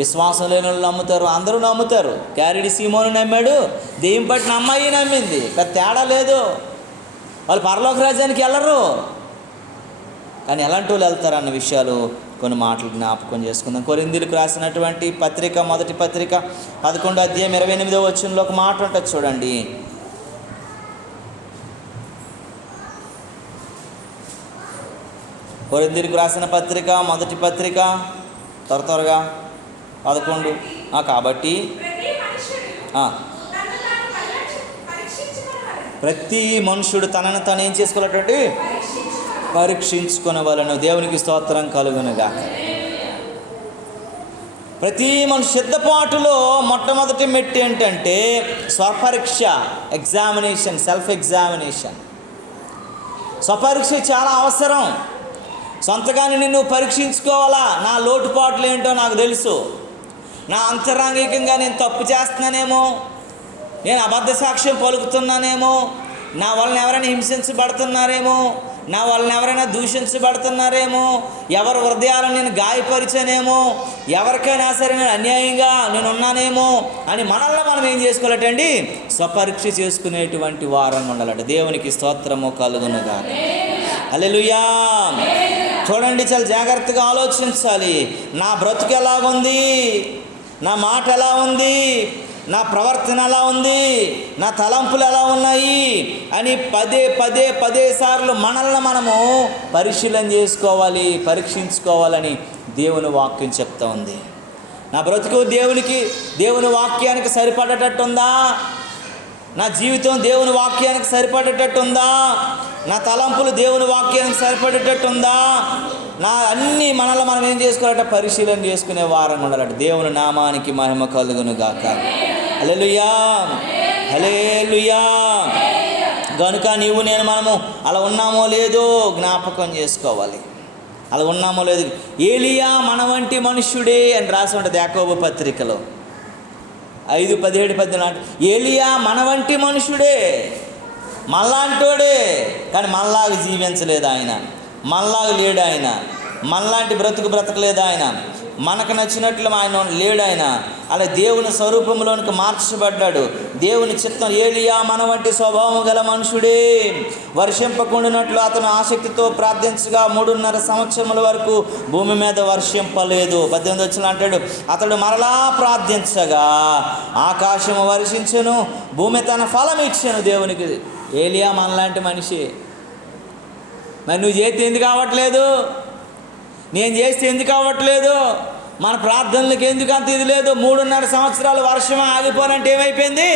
విశ్వాసం లేని వాళ్ళు నమ్ముతారు, అందరూ నమ్ముతారు. క్యారెడి సీమోను నమ్మాడు, దెయ్యం పట్టిన అమ్మాయి నమ్మింది, పెద్ద తేడా లేదు. వాళ్ళు పరలోక రాజ్యానికి వెళ్ళరు. కానీ ఎలాంటి వాళ్ళు వెళ్తారు అన్న విషయాలు కొన్ని మాటలు జ్ఞాపకం చేసుకుందాం. కొరింథీయులకు రాసినటువంటి పత్రిక, మొదటి పత్రిక 11వ అధ్యాయం 28వ వచనంలో ఒక మాట ఉంటుంది చూడండి. కొరింథీయులకు రాసిన పత్రిక, మొదటి పత్రిక, త్వరగా 11. కాబట్టి ప్రతి మనుషుడు తనను తను ఏం చేసుకోవాలంటే పరీక్షించుకునవలెను. దేవునికి స్తోత్రం కలుగునుగా. ప్రతి మనిషి సిద్ధపాటులో మొట్టమొదటి మెట్టు ఏంటంటే స్వపరీక్ష, ఎగ్జామినేషన్, సెల్ఫ్ ఎగ్జామినేషన్. స్వపరీక్ష చాలా అవసరం. సొంతగానే నిన్ను పరీక్షించుకోవాలా. నా లోటుపాట్లు ఏంటో నాకు తెలుసు. నా అంతరంగికంగా నేను తప్పు చేస్తున్నానేమో, నేను అబద్ధ సాక్ష్యం పలుకుతున్నానేమో, నా వలన ఎవరైనా హింసించబడుతున్నారేమో, నా వలన ఎవరైనా దూషించబడుతున్నారేమో, ఎవరి హృదయాలను నేను గాయపరిచానేమో, ఎవరికైనా సరే నేను అన్యాయంగా నేను ఉన్నానేమో అని మనల్ని మనం ఏం చేసుకోవాలటండి? స్వపరీక్ష చేసుకునేటువంటి వారంగా ఉండాలట. దేవునికి స్తోత్రము కలుగునుగా. హల్లెలూయా. చూడండి, చాలా జాగ్రత్తగా ఆలోచించాలి. నా బ్రతుకు ఎలాగుంది, నా మాట ఎలా ఉంది, నా ప్రవర్తన ఎలా ఉంది, నా తలంపులు ఎలా ఉన్నాయి అని పదే సార్లు మనల్ని మనము పరిశీలన చేసుకోవాలి, పరీక్షించుకోవాలని దేవుని వాక్యం చెప్తా ఉంది. నా బ్రతుకు దేవుని వాక్యానికి సరిపడేటట్టుందా? నా జీవితం దేవుని వాక్యానికి సరిపడేటట్టుందా? నా తలంపులు దేవుని వాక్యానికి సరిపడేటట్టుందా? నా అన్నీ మనల్ని మనం ఏం చేసుకోవాలంటే పరిశీలన చేసుకునే వారంగా ఉండాలంట. దేవుని నామానికి మహిమ కలుగును గాక. హల్లెలూయా, హల్లెలూయా. కనుక నీవు నేను మనము అలా ఉన్నామో లేదో జ్ఞాపకం చేసుకోవాలి. అలా ఉన్నామో లేదు. ఏలియా మన వంటి మనుష్యుడే అని రాసి ఉంటుంది యాకోబు పత్రికలో 5:17-18. ఏలియా మన వంటి మనుషుడే, మనలాంటోడే, కానీ మనలాగా జీవించలేదు ఆయన, మనలాగా లేడు ఆయన, మనలాంటి బ్రతకలేదు ఆయన, మనకు నచ్చినట్లు ఆయన లేడు ఆయన. అలా దేవుని స్వరూపంలోనికి మార్చబడ్డాడు. దేవుని చిత్తం. ఏలియా మన వంటి స్వభావం గల మనుషుడే, వర్షింపకుండానట్లు అతను ఆసక్తితో ప్రార్థించగా 3.5 సంవత్సరముల వరకు భూమి మీద వర్షింపలేదు. 18 వచనం అంటాడు, అతడు మరలా ప్రార్థించగా ఆకాశము వర్షించెను, భూమి తన ఫలం ఇచ్చెను. దేవునికి ఏలియా మనలాంటి మనిషి. మరి నువ్వు చేస్తే ఎందుకు కావట్లేదు? నేను చేస్తే ఎందుకు అవ్వట్లేదు? మన ప్రార్థనలకు ఎందుకు అంత ఇది లేదు? 3.5 సంవత్సరాలు వర్షం ఆగిపోనంటే ఏమైపోయింది?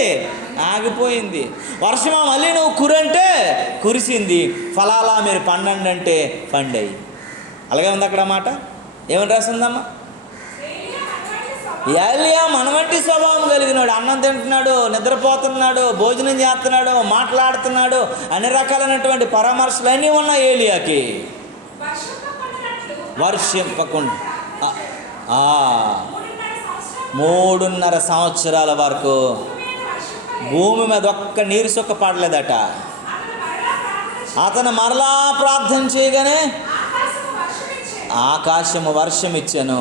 ఆగిపోయింది. వర్షమా మళ్ళీ నువ్వు కురంటే కురిసింది. ఫలాలా మీరు పండండి అంటే పండాయి. అలాగే ఉంది అక్కడ మాట. ఏమని రాసిందమ్మా? ఏలియా మన వంటి స్వభావం కలిగినాడు. అన్నం తింటున్నాడు, నిద్రపోతున్నాడు, భోజనం చేస్తున్నాడు, మాట్లాడుతున్నాడు, అన్ని రకాలైనటువంటి పరామర్శలు అన్నీ ఉన్నాయి ఏలియాకి. వర్షింపకుండా 3.5 సంవత్సరాల వరకు భూమి మీద ఒక్క నీరు సుక్క పడలేదట. అతను మరలా ప్రార్థన చేయగానే ఆకాశము వర్షం ఇచ్చాను,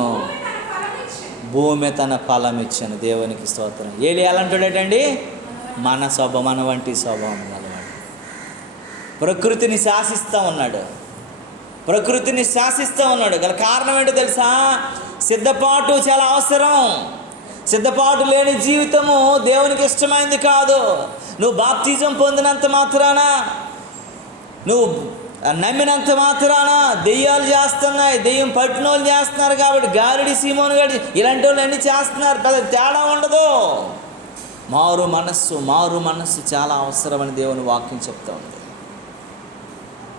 భూమి తన ఫలం ఇచ్చాను. దేవునికి స్తోత్రం. ఏలియా ఎలాంటాడటండి? మన వంటి స్వభావం గలవాడు. ప్రకృతిని శాసిస్తూ ఉన్నాడు. గల కారణం ఏంటో తెలుసా? సిద్ధపాటు చాలా అవసరం. సిద్ధపాటు లేని జీవితము దేవునికి ఇష్టమైంది కాదు. నువ్వు బాప్తిజం పొందినంత మాత్రాన, నువ్వు నమ్మినంత మాత్రాన దెయ్యాలు చేస్తున్నాయి, దెయ్యం పట్టిన వాళ్ళు చేస్తున్నారు కాబట్టి గాలిడి సీమోను గడి ఇలాంటి వాళ్ళు అన్నీ చేస్తున్నారు, పెద్ద తేడా ఉండదు. మారు మనస్సు చాలా అవసరమని దేవుని వాక్యం చెప్తా ఉంది.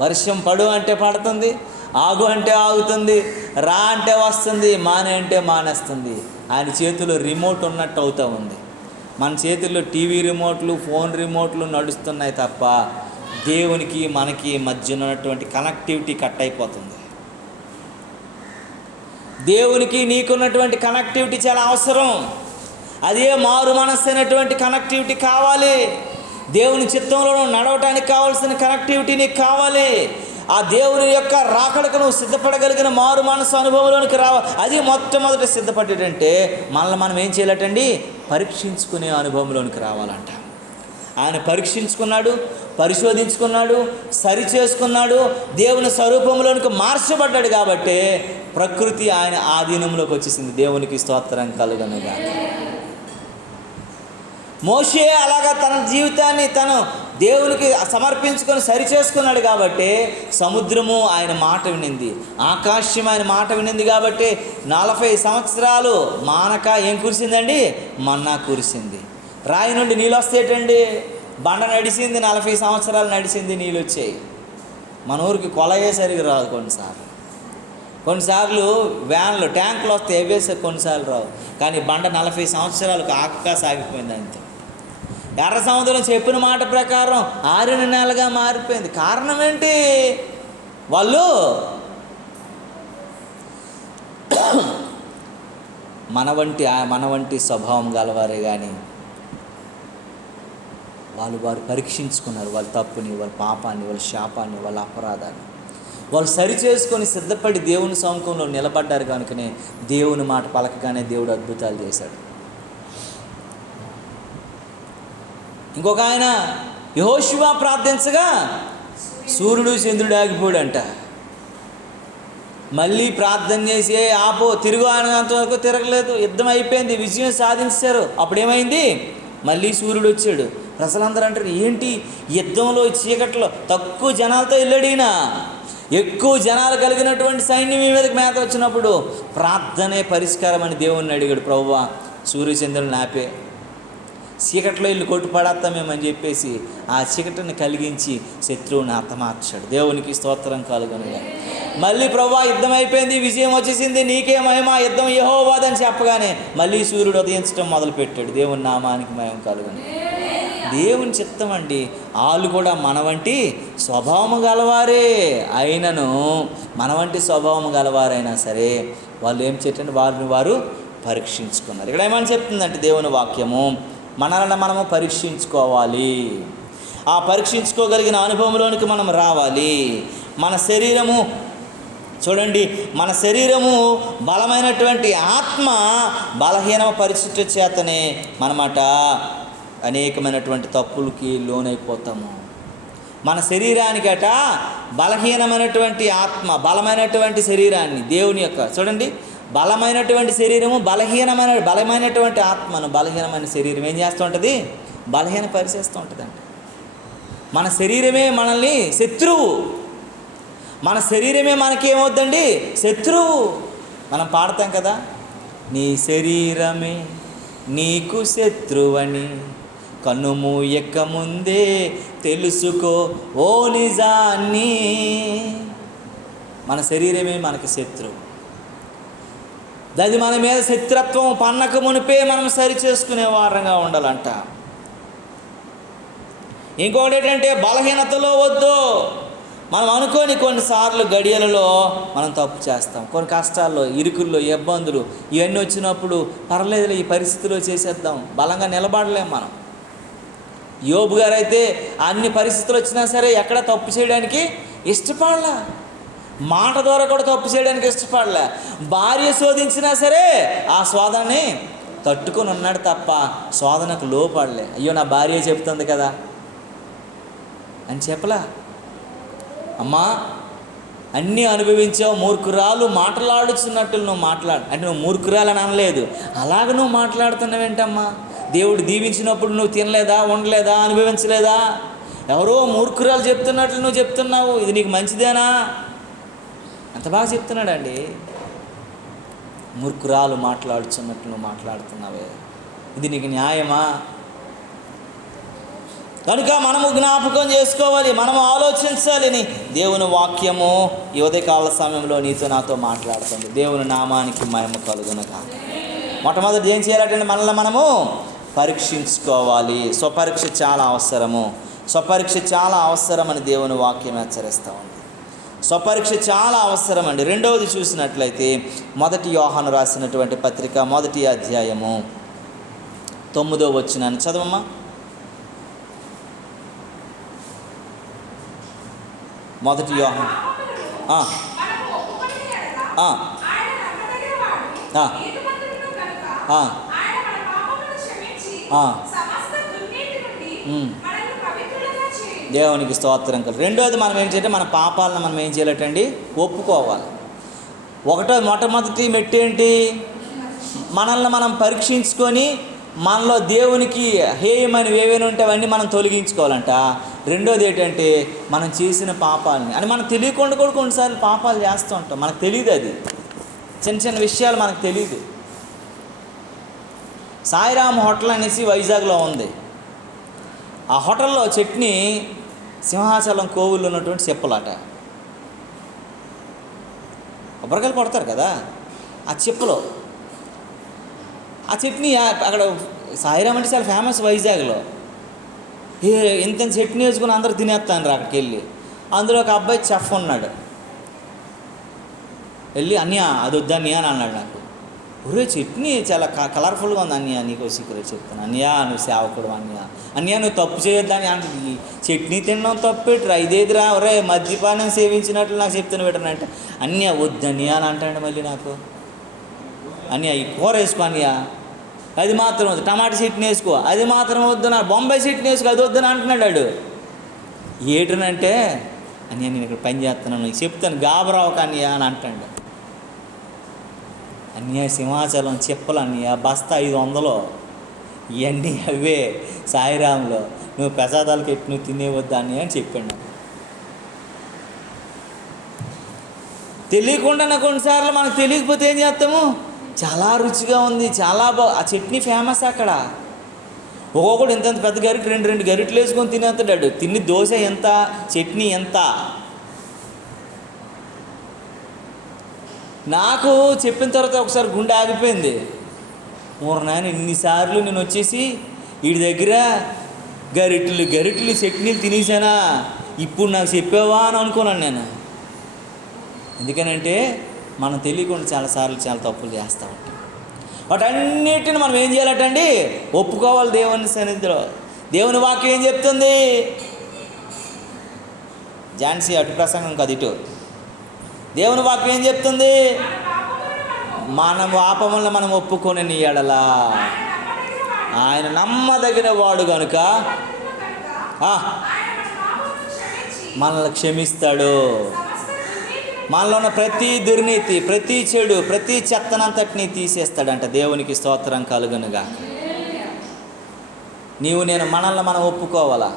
వర్షం పడు అంటే పడుతుంది, ఆగు అంటే ఆగుతుంది, రా అంటే వస్తుంది, మానే అంటే మానేస్తుంది. ఆయన చేతిలో రిమోట్ ఉన్నట్టు అవుతూ ఉంది. మన చేతుల్లో టీవీ రిమోట్లు, ఫోన్ రిమోట్లు నడుస్తున్నాయి తప్ప దేవునికి మనకి మధ్య ఉన్నటువంటి కనెక్టివిటీ కట్ అయిపోతుంది. దేవునికి నీకున్నటువంటి కనెక్టివిటీ చాలా అవసరం. అదే మారు మనస్సు అయినటువంటి కనెక్టివిటీ కావాలి. దేవుని చిత్తంలో నడవటానికి కావాల్సిన కనెక్టివిటీ నీకు కావాలి. ఆ దేవుని యొక్క రాకడకు నువ్వు సిద్ధపడగలిగిన మారు మనసు అనుభవంలోనికి రావాలి. అది మొట్టమొదటి సిద్ధపడేటంటే మనల్ని మనం ఏం చేయాలటండి? పరీక్షించుకునే అనుభవంలోనికి రావాలంట. ఆయన పరీక్షించుకున్నాడు, పరిశోధించుకున్నాడు, సరి చేసుకున్నాడు, దేవుని స్వరూపంలోనికి మార్చబడ్డాడు. కాబట్టి ప్రకృతి ఆయన ఆధీనంలోకి వచ్చేసింది. దేవునికి స్తోత్రం కలుగునుగా. మోషే అలాగా తన జీవితాన్ని తను దేవునికి సమర్పించుకొని సరి చేసుకున్నాడు. కాబట్టి సముద్రము ఆయన మాట వినింది, ఆకాశం ఆయన మాట వినింది. కాబట్టి 40 సంవత్సరాలు మానక ఏం కురిసిందండి? మన్నా కురిసింది. రాయి నుండి నీళ్ళు వస్తేటండి? బండ నడిచింది, 40 సంవత్సరాలు నడిచింది, నీళ్ళు వచ్చాయి. మన ఊరికి కొలయే సరిగా రాదు. కొన్నిసార్లు వ్యాన్లు ట్యాంకులు వస్తే వేసే కొన్నిసార్లు రావు. కానీ బండ 40 సంవత్సరాలకు ఆకగా సాగిపోయింది. అంతే. ఎర్ర సముద్రం చెప్పిన మాట ప్రకారం 6 నెలలుగా మారిపోయింది. కారణం ఏంటి? వాళ్ళు మన వంటి స్వభావం గలవారే. కానీ వారు పరీక్షించుకున్నారు. వాళ్ళ తప్పుని, వాళ్ళ పాపాన్ని, వాళ్ళ శాపాన్ని, వాళ్ళ అపరాధాన్ని వాళ్ళు సరి చేసుకొని సిద్ధపడి దేవుని సముఖంలో నిలబడ్డారు. కనుకనే దేవుని మాట పలకగానే దేవుడు అద్భుతాలు చేశాడు. ఇంకొక ఆయన యెహోషువ ప్రార్థించగా సూర్యుడు చంద్రుడు ఆగిపోయాడంట. మళ్ళీ ప్రార్థన చేసి ఆపో తిరుగు అంతవరకు తిరగలేదు. యుద్ధం అయిపోయింది, విజయం సాధించారు. అప్పుడేమైంది? మళ్ళీ సూర్యుడు వచ్చాడు. ప్రజలందరూ అంటారు, ఏంటి యుద్ధంలో చీకట్లో తక్కువ జనాలతో వెళ్ళాడినా, ఎక్కువ జనాలు కలిగినటువంటి సైన్యం మీ మీదకి మేత వచ్చినప్పుడు ప్రార్థనే పరిష్కారం అని దేవుణ్ణి అడిగాడు. ప్రభువా సూర్యచంద్రులను ఆపే, చీకట్లో ఇల్లు కొట్టు పడేస్తామేమని చెప్పేసి ఆ చీకటిని కలిగించి శత్రువుని హతమార్చాడు. దేవునికి స్తోత్రం కలుగునుగా. మళ్ళీ ప్రభువా యుద్ధం అయిపోయింది, విజయం వచ్చేసింది, నీకే మహిమ, యుద్ధం యెహోవాదని చెప్పగానే మళ్ళీ సూర్యుడు ఉదయించడం మొదలుపెట్టాడు. దేవుని నామానికి మహిమ కలుగును. దేవుని చిత్తం అండి. వాళ్ళు కూడా మన వంటి స్వభావం గలవారే అయినను, మన వంటి స్వభావం గలవారైనా సరే వాళ్ళు ఏం చేయండి? వారు పరీక్షించుకున్నారు. ఇక్కడ ఏమని చెప్తుందంటే దేవుని వాక్యము, మనల్ని మనము పరీక్షించుకోవాలి. ఆ పరీక్షించుకోగలిగిన అనుభవంలోనికి మనం రావాలి. మన శరీరము చూడండి, మన శరీరము బలమైనటువంటి ఆత్మ బలహీన పరిస్థితి చేతనే మనమాట అనేకమైనటువంటి తప్పులకి లోనైపోతాము. మన శరీరానికట బలహీనమైనటువంటి ఆత్మ, బలమైనటువంటి శరీరాన్ని దేవుని యొక్క చూడండి, బలమైనటువంటి శరీరము బలమైనటువంటి ఆత్మను బలహీనమైన శరీరం ఏం చేస్తూ ఉంటుంది? బలహీన పరిచేస్తూ ఉంటుంది. అంటే మన శరీరమే మనల్ని శత్రువు. మన శరీరమే మనకేమవుద్దండి? శత్రువు. మనం పాడతాం కదా, నీ శరీరమే నీకు శత్రువని కన్నుమూయక ముందే తెలుసుకో ఓ నిజాన్ని. మన శరీరమే మనకి శత్రువు. అది మన మీద శత్రుత్వం పన్నక మునిపే మనం సరి చేసుకునే వారంగా ఉండాలంట. ఇంకొకటి ఏంటంటే బలహీనతలో వద్దు. మనం అనుకోని కొన్నిసార్లు గడియలలో మనం తప్పు చేస్తాం. కొన్ని కష్టాల్లో, ఇరుకుల్లో, ఇబ్బందులు ఇవన్నీ వచ్చినప్పుడు పర్లేదులే ఈ పరిస్థితిలో చేసేద్దాం, బలంగా నిలబడలేం మనం. యోబు గారు అయితే అన్ని పరిస్థితులు వచ్చినా సరే ఎక్కడ తప్పు చేయడానికి ఇష్టపడలే. మాట ద్వారా కూడా తప్పు చేయడానికి ఇష్టపడలే. భార్య శోధించినా సరే ఆ శోధనని తట్టుకొని ఉన్నాడు తప్ప శోధనకు లోపడలే. అయ్యో నా భార్య చెప్తుంది కదా అని చెప్పలా. అమ్మా అన్నీ అనుభవించావు, మూర్ఖురాలు మాట్లాడుచున్నట్టు నువ్వు అంటే నువ్వు మూర్ఖురాలని అనలేదు, అలాగ నువ్వు మాట్లాడుతున్నావేంటమ్మా? దేవుడు దీవించినప్పుడు నువ్వు తినలేదా, ఉండలేదా, అనుభవించలేదా? ఎవరో మూర్ఖురాలు చెప్తున్నట్లు నువ్వు చెప్తున్నావు, ఇది నీకు మంచిదేనా? ఎంత బాగా చెప్తున్నాడండి. మూర్ఖురాలు మాట్లాడుచున్నట్లు నువ్వు మాట్లాడుతున్నావే, ఇది నీకు న్యాయమా? కనుక మనము జ్ఞాపకం చేసుకోవాలి, మనము ఆలోచించాలని దేవుని వాక్యము ఈ ఉదయకాల సమయంలో నీతో నాతో మాట్లాడుతుంది. దేవుని నామానికి మహిమ కలుగునుగా. మొట్టమొదటి ఏం చేయాలంటే మనల్ని మనము పరీక్షించుకోవాలి. స్వపరీక్ష చాలా అవసరము. స్వపరీక్ష చాలా అవసరమని దేవుని వాక్యం హెచ్చరిస్తూ ఉంది. స్వపరీక్ష చాలా అవసరం అండి. రెండవది చూసినట్లయితే 1 యోహాను రాసినటువంటి పత్రిక 1వ అధ్యాయము 9వ వచనాన్ని చదవమ్మా. 1 యోహాను దేవునికి స్తోత్రం కలు. రెండోది మనం ఏం చేయాలంటే మన పాపాలను మనం ఏం చేయాలంటండి ఒప్పుకోవాలి. మొట్టమొదటి మెట్టేంటి? మనల్ని మనం పరీక్షించుకొని మనలో దేవునికి హేయమని ఏవైనా ఉంటే అవన్నీ మనం తొలగించుకోవాలంట. రెండోది ఏంటంటే మనం చేసిన పాపాలని అని మనకు తెలియకుండా కూడా కొన్నిసార్లు పాపాలు చేస్తూ ఉంటాం, మనకు తెలియదు. అది చిన్న చిన్న విషయాలు మనకు తెలియదు. సాయిరామ్ హోటల్ అనేసి వైజాగ్లో ఉంది. ఆ హోటల్లో చట్నీ సింహాచలం కోవుల్లో ఉన్నటువంటి చెప్పులాట. కొబ్బరికాయలు కొడతారు కదా, ఆ చెప్పులో ఆ చట్నీ అక్కడ సాయిరామ్ అంటే చాలా ఫేమస్ వైజాగ్లో. ఇంత చట్నీ వేసుకుని అందరూ తినేస్తాను అక్కడికి వెళ్ళి. అందులో ఒక అబ్బాయి చెఫ్ ఉన్నాడు. వెళ్ళి అన్య అది వద్దన్య అని అన్నాడు నాకు. ఒరే చట్నీ చాలా కలర్ఫుల్గా ఉంది అన్య, నీకు సీక్రెట్ చెప్తాను అన్య, నువ్వు సేవకుడు అన్య నువ్వు తప్పు చేయొద్దని అంటుంది. చట్నీ తినడం తప్పేట్రా, ఇదేదిరా ఒరే మద్యపానం సేవించినట్లు నాకు చెప్తాను పెట్టనంటే అన్య వద్దన్య అని అంటాడు. మళ్ళీ నాకు అన్య ఈ కూర వేసుకో అన్య, అది మాత్రం వద్దు, టమాటా చట్నీ వేసుకో, అది మాత్రం వద్దు, నా బొంబాయి చట్నీ వేసుకో, అది వద్దని అంటున్నాడు వాడు. ఏటనంటే అన్య నేను ఇక్కడ పని చేస్తున్నాను, నీకు చెప్తాను గాబరావుక అన్య అని అంటాడు. అన్య సింహాచలం చెప్పులు అన్య బస్తా 500, ఇవన్నీ అవే సాయిరాంలో, నువ్వు ప్రసాదాలకు ఎట్టు నువ్వు తినేవద్దు అన్నయ్య అని చెప్పాడు. తెలియకుండా కొన్నిసార్లు మనకు తెలియకపోతే ఏం చేస్తాము, చాలా రుచిగా ఉంది, చాలా ఆ చట్నీ ఫేమస్ అక్కడ. ఒక్కొక్కడు ఇంత పెద్ద గరిట 2 గరిటలు వేసుకొని తినేస్తాడు. తిని దోశ ఎంత, చట్నీ ఎంత. నాకు చెప్పిన తర్వాత ఒకసారి గుండె ఆగిపోయింది. నాయన ఇన్నిసార్లు నేను వచ్చేసి వీడి దగ్గర గరిటలు చట్నీలు తినేసానా, ఇప్పుడు నాకు చెప్పావా అని అనుకున్నాను నేను. ఎందుకనంటే మనం తెలియకుండా చాలాసార్లు చాలా తప్పులు చేస్తూ ఉంటాం. వాటన్నిటిని మనం ఏం చేయాలటండి, ఒప్పుకోవాలి దేవుని సన్నిధిలో. దేవుని వాక్యం ఏం చెప్తుంది? ఝాన్సీ అటు ప్రసంగం కాదు, ఇటు దేవుని వాక్యం ఏం చెప్తుంది? మన పాపములను మనం ఒప్పుకొని ఎడలా ఆయన నమ్మదగిన వాడు కనుక మనల్ని క్షమిస్తాడు. మనలో ఉన్న ప్రతి దుర్నీతి, ప్రతి చెడు, ప్రతి చెత్తనంతటిని తీసేస్తాడంట. దేవునికి స్తోత్రం కలుగునుగా. నేను మనల్ని మనం ఒప్పుకోవాలా,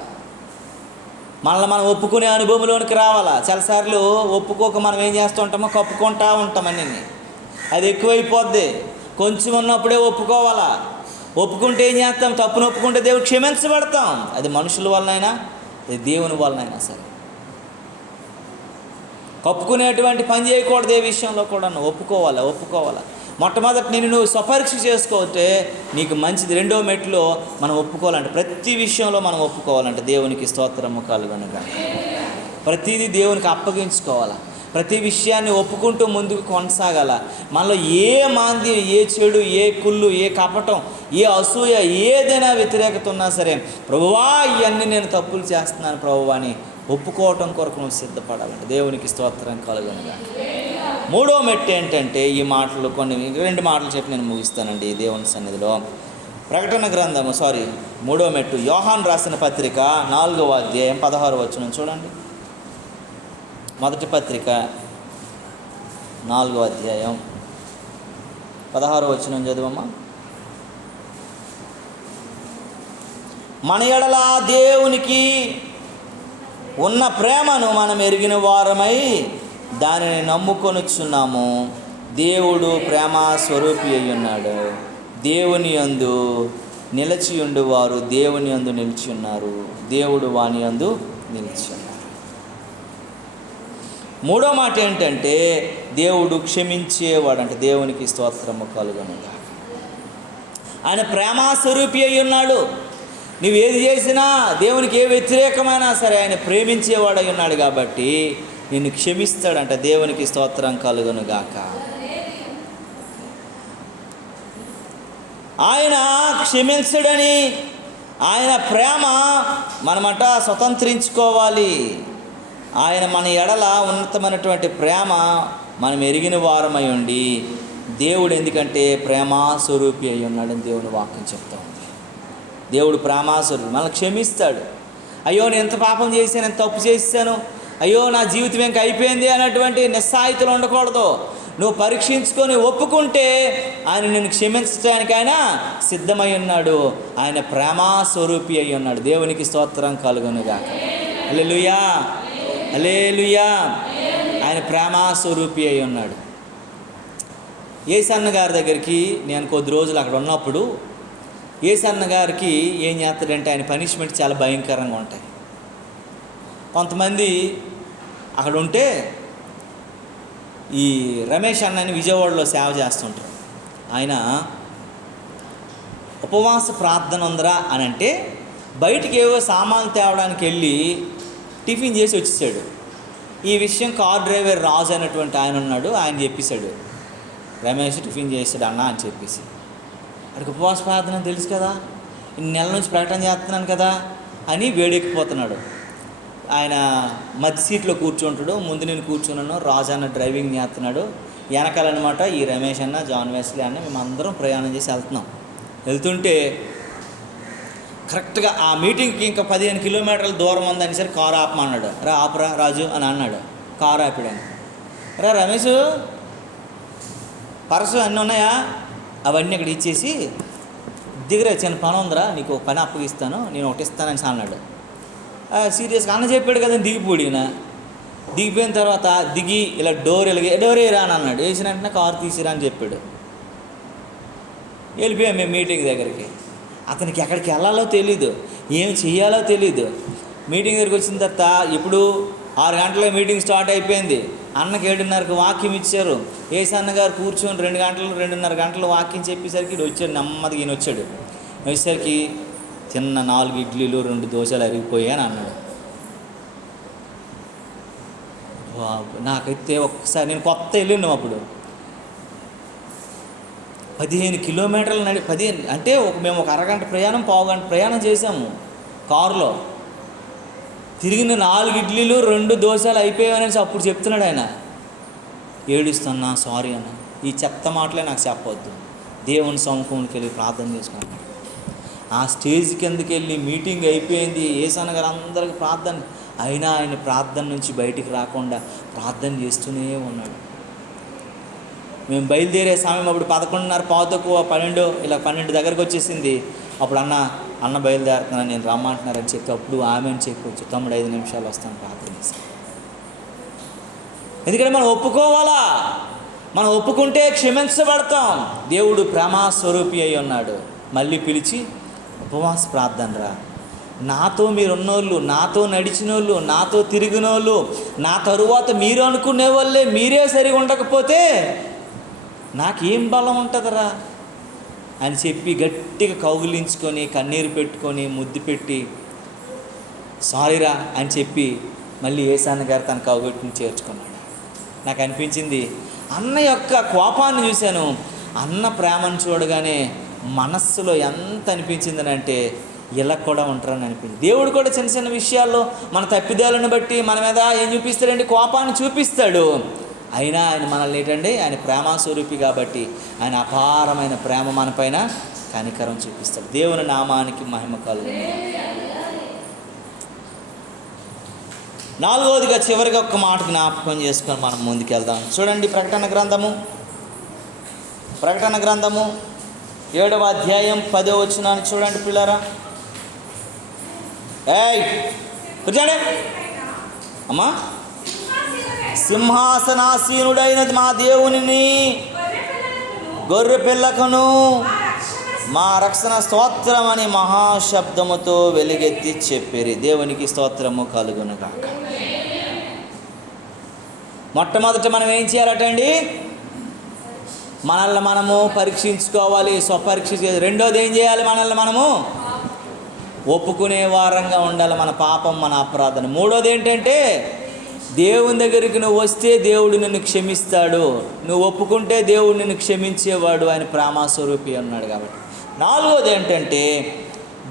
మనల్ని మనం ఒప్పుకునే అనుభవంలోనికి రావాలా. చాలాసార్లు ఒప్పుకోక మనం ఏం చేస్తూ ఉంటామో కప్పుకుంటూ ఉంటామని, అది ఎక్కువైపోద్ది. కొంచెం ఉన్నప్పుడే ఒప్పుకోవాలా. ఒప్పుకుంటే ఏం చేస్తాం, తప్పును ఒప్పుకుంటే దేవుడు క్షమించబడతాం. అది మనుషుల వలనైనా, అది దేవుని వలనైనా సరే. కప్పుకునేటువంటి పని చేయకూడదు. ఏ విషయంలో కూడా ఒప్పుకోవాలా. మొట్టమొదటి నువ్వు స్వపరీక్ష చేసుకోతే నీకు మంచిది. రెండో మెట్లో మనం ఒప్పుకోవాలంటే, ప్రతి విషయంలో మనం ఒప్పుకోవాలంటే దేవునికి స్తోత్రము కలుగునుగా. ప్రతిదీ దేవునికి అప్పగించుకోవాలా. ప్రతి విషయాన్ని ఒప్పుకుంటూ ముందుకు కొనసాగాల. మనలో ఏ మాంద్యం, ఏ చెడు, ఏ కుళ్ళు, ఏ కపటం, ఏ అసూయ, ఏదైనా వ్యతిరేకత ఉన్నా సరే, ప్రభువా ఇవన్నీ నేను తప్పులు చేస్తున్నాను ప్రభువా అని ఒప్పుకోవటం కొరకు నువ్వు సిద్ధపడాలంటే దేవునికి స్తోత్రం కలుగునుగా. మూడో మెట్టు ఏంటంటే, ఈ మాటలు రెండు మాటలు చెప్పి నేను ముగిస్తానండి దేవుని సన్నిధిలో. ప్రకటన గ్రంథము మూడో మెట్టు యోహాను రాసిన పత్రిక 4వ అధ్యాయం 16వ వచనం చూడండి. మొదటి పత్రిక 4వ అధ్యాయం 16వ వచనం చదువమ్మా. మన ఎడల దేవునికి ఉన్న ప్రేమను మనం ఎరిగిన వారమై దానిని నమ్ముకొనుచున్నాము. దేవుడు ప్రేమ స్వరూపి అయి ఉన్నాడు. దేవుని యందు నిలిచి ఉండువారు దేవుని యందు నిలిచి ఉన్నారు. దేవుడు వాని యందు నిలిచి ఉన్నారు. మూడో మాట ఏంటంటే, దేవుడు క్షమించేవాడు. అంటే దేవునికి స్తోత్రము కలుగునుగా. ఆయన ప్రేమాస్వరూపి అయి ఉన్నాడు. నువ్వు ఏది చేసినా, దేవునికి ఏ వ్యతిరేకమైనా సరే ఆయన ప్రేమించేవాడై ఉన్నాడు కాబట్టి నిన్ను క్షమిస్తాడంట. దేవునికి స్తోత్రం కలుగునుగాక. ఆయన క్షమించడని, ఆయన ప్రేమ మనమట స్వతంత్రించుకోవాలి. ఆయన మన ఎడల ఉన్నతమైనటువంటి ప్రేమ మనం ఎరిగిన వారమై ఉండి, దేవుడు ఎందుకంటే ప్రేమాస్వరూపి అయి ఉన్నాడని దేవుని వాక్యం చెప్తా ఉంది. దేవుడు ప్రేమాస్వరూపి, మనల్ని క్షమిస్తాడు. అయ్యో నేను ఎంత పాపం చేశాను, ఎంత తప్పు చేశాను, అయ్యో నా జీవితం ఇంక అయిపోయింది అన్నటువంటి నిస్సాయితలు ఉండకూడదు. నువ్వు పరీక్షించుకొని ఒప్పుకుంటే ఆయన నిన్ను క్షమించడానికి ఆయన సిద్ధమై ఉన్నాడు. ఆయన ప్రేమాస్వరూపి అయి ఉన్నాడు. దేవునికి స్తోత్రం కలుగునుగాక. హల్లెలూయా, హల్లెలూయా. ఆయన ప్రేమాస్వరూపి అయి ఉన్నాడు. యేసన్న గారి దగ్గరికి నేను కొద్ది రోజులు అక్కడ ఉన్నప్పుడు, యేసన్న గారికి ఏం చేస్తాడంటే ఆయన పనిష్మెంట్ చాలా భయంకరంగా ఉంటాయి. కొంతమంది అక్కడ ఉంటే, ఈ రమేష్ అన్నని విజయవాడలో సేవ చేస్తుంటారు. ఆయన ఉపవాస ప్రార్థన ఉందరా అని అంటే బయటికి ఏవో సామాన్లు తేవడానికి వెళ్ళి టిఫిన్ చేసి వచ్చేసాడు. ఈ విషయం కార్ డ్రైవర్ రాజు అనేటువంటి ఆయన ఉన్నాడు. ఆయన చెప్పేశాడు, రమేష్ టిఫిన్ చేసాడు అన్న అని చెప్పేసి. అక్కడికి ఉపవాస ప్రార్థన తెలుసు కదా, ఇన్ని నెలల నుంచి ప్రకటన చేస్తున్నాను కదా అని వేడెక్కిపోతున్నాడు. ఆయన మధ్య సీట్లో కూర్చుంటాడు. ముందు నేను కూర్చున్నాను, రాజు అన్న డ్రైవింగ్ చేస్తున్నాడు. వెనకాలన్నమాట ఈ రమేష్ అన్న, జాన్ వెస్లీ అన్న, మేమందరం ప్రయాణం చేసి వెళ్తుంటే కరెక్ట్గా ఆ మీటింగ్కి ఇంకా 15 కిలోమీటర్ల దూరం ఉందని సరే కారు ఆపమన్నాడు. ఆపరా రాజు అని అన్నాడు. కారు ఆపాడని, రమేష్ పర్సు అన్నీ ఉన్నాయా, అవన్నీ అక్కడ ఇచ్చేసి దిగరే, చిన్న పని ఉందిరా, నీకు పని అప్పగిస్తాను, నేను ఒకటి ఇస్తానని అన్నాడు. సీరియస్గా అన్న చెప్పాడు కదా, దిగిపోడిన. దిగిపోయిన తర్వాత దిగి ఇలా డోర్ వేయరా అని అన్నాడు. వేసిన వెంటనే కారు తీసిరా అని చెప్పాడు. వెళ్ళిపోయాం మేము మీటింగ్ దగ్గరికి. అతనికి ఎక్కడికి వెళ్ళాలో తెలీదు, ఏం చెయ్యాలో తెలీదు. మీటింగ్ దగ్గరికి వచ్చిన తర్వాత ఇప్పుడు 6 గంటల మీటింగ్ స్టార్ట్ అయిపోయింది. అన్నకి 7:30కి వాక్యం ఇచ్చారు. యేసన్న గారు కూర్చొని 2.5 గంటలు వాక్యం చెప్పేసరికి వచ్చాడు. నెమ్మదిగా ఈయన వచ్చేసరికి తిన్న 4 ఇడ్లీలు 2 దోశలు అరిగిపోయాయి అని అన్నాడు. నాకైతే ఒక్కసారి, నేను కొత్త వెళ్ళినాం అప్పుడు, 15 కిలోమీటర్లు 15 అంటే మేము ఒక అరగంట ప్రయాణం, పావుగంట ప్రయాణం చేసాము కారులో. తిరిగిన 4 ఇడ్లీలు 2 దోశలు అయిపోయాయనేసి అప్పుడు చెప్తున్నాడు ఆయన. ఏడుస్తున్నా, సారీ అన్న, ఈ చెత్త మాటలే నాకు చెప్పవద్దు, దేవుని సముఖంకి వెళ్ళి ప్రార్థన చేసుకున్నాను. ఆ స్టేజ్ కిందకి వెళ్ళి మీటింగ్ అయిపోయింది. యేసన్న గారు అందరికి ప్రార్థన, అయినా ఆయన ప్రార్థన నుంచి బయటికి రాకుండా ప్రార్థన చేస్తూనే ఉన్నాడు. మేము బయలుదేరే సమయం అప్పుడు 11:30, 11:15 ఇలా 12 దగ్గరకు వచ్చేసింది. అప్పుడు అన్న బయలుదేరుతున్నాను, నేను రమ్మంటున్నారని చెప్పి అప్పుడు ఆమె అని చెప్పొచ్చు, తమ్ముడు 5 నిమిషాలు వస్తాను ప్రార్థన చేసి. ఎందుకంటే మనం ఒప్పుకోవాలా, మనం ఒప్పుకుంటే క్షమించబడతాం. దేవుడు ప్రేమాస్వరూపి అయి ఉన్నాడు. మళ్ళీ పిలిచి ఉపవాస ప్రార్థన రా, నాతో మీరున్నోళ్ళు, నాతో నడిచినోళ్ళు, నాతో తిరిగినోళ్ళు, నా తరువాత మీరు అనుకునే వాళ్ళే మీరే సరిగా ఉండకపోతే నాకేం బలం ఉంటుందిరా అని చెప్పి గట్టిగా కౌగిలించుకొని కన్నీరు పెట్టుకొని ముద్దు పెట్టి సారీరా అని చెప్పి మళ్ళీ ఏసాన్న గారు తన కౌగిలిని చేర్చుకున్నాడు. నాకు అనిపించింది, అన్న యొక్క కోపాన్ని చూశాను, అన్న ప్రేమను చూడగానే మనస్సులో ఎంత అనిపించిందని అంటే ఇలా కూడా ఉంటారని అనిపించింది. దేవుడు కూడా చిన్న చిన్న విషయాల్లో మన తప్పిదాలను బట్టి మన మీద ఏం చూపిస్తాడండి? కోపాన్ని చూపిస్తాడు. అయినా ఆయన మనల్ని ఏంటండి, ఆయన ప్రేమాస్వరూపి కాబట్టి ఆయన అపారమైన ప్రేమ మన పైన కనికరం చూపిస్తాడు. దేవుని నామానికి మహిమ కలుగును. నాలుగవదిగా చివరిగా ఒక్క మాట జ్ఞాపకం చేసుకొని మనం ముందుకెళ్దాం. చూడండి, ప్రకటన గ్రంథము 7వ అధ్యాయం 10వ వచనాన్ని చూడండి పిల్లరా. కూర్చోండి అమ్మా. సింహాసనాసీనుడైనది మా దేవునిని గొర్రె పిల్లకును మా రక్షణ స్తోత్రం అని మహాశబ్దముతో వెలుగెత్తి చెప్పిరి. దేవునికి స్తోత్రము కలుగునుగాక. మొట్టమొదట మనం ఏం చేయాలటండి? మనల్ని మనము పరీక్షించుకోవాలి, స్వపరీక్ష చేయాలి. రెండోది ఏం చేయాలి? మనల్ని మనము ఒప్పుకునే వారంగా ఉండాలి, మన పాపం, మన అపరాధన. మూడోది ఏంటంటే, దేవుని దగ్గరికి నువ్వు వస్తే దేవుడు నిన్ను క్షమిస్తాడు, నువ్వు ఒప్పుకుంటే దేవుడు నిన్ను క్షమించేవాడు, ఆయన ప్రేమాస్వరూపి అన్నాడు కాబట్టి. నాలుగోది ఏంటంటే,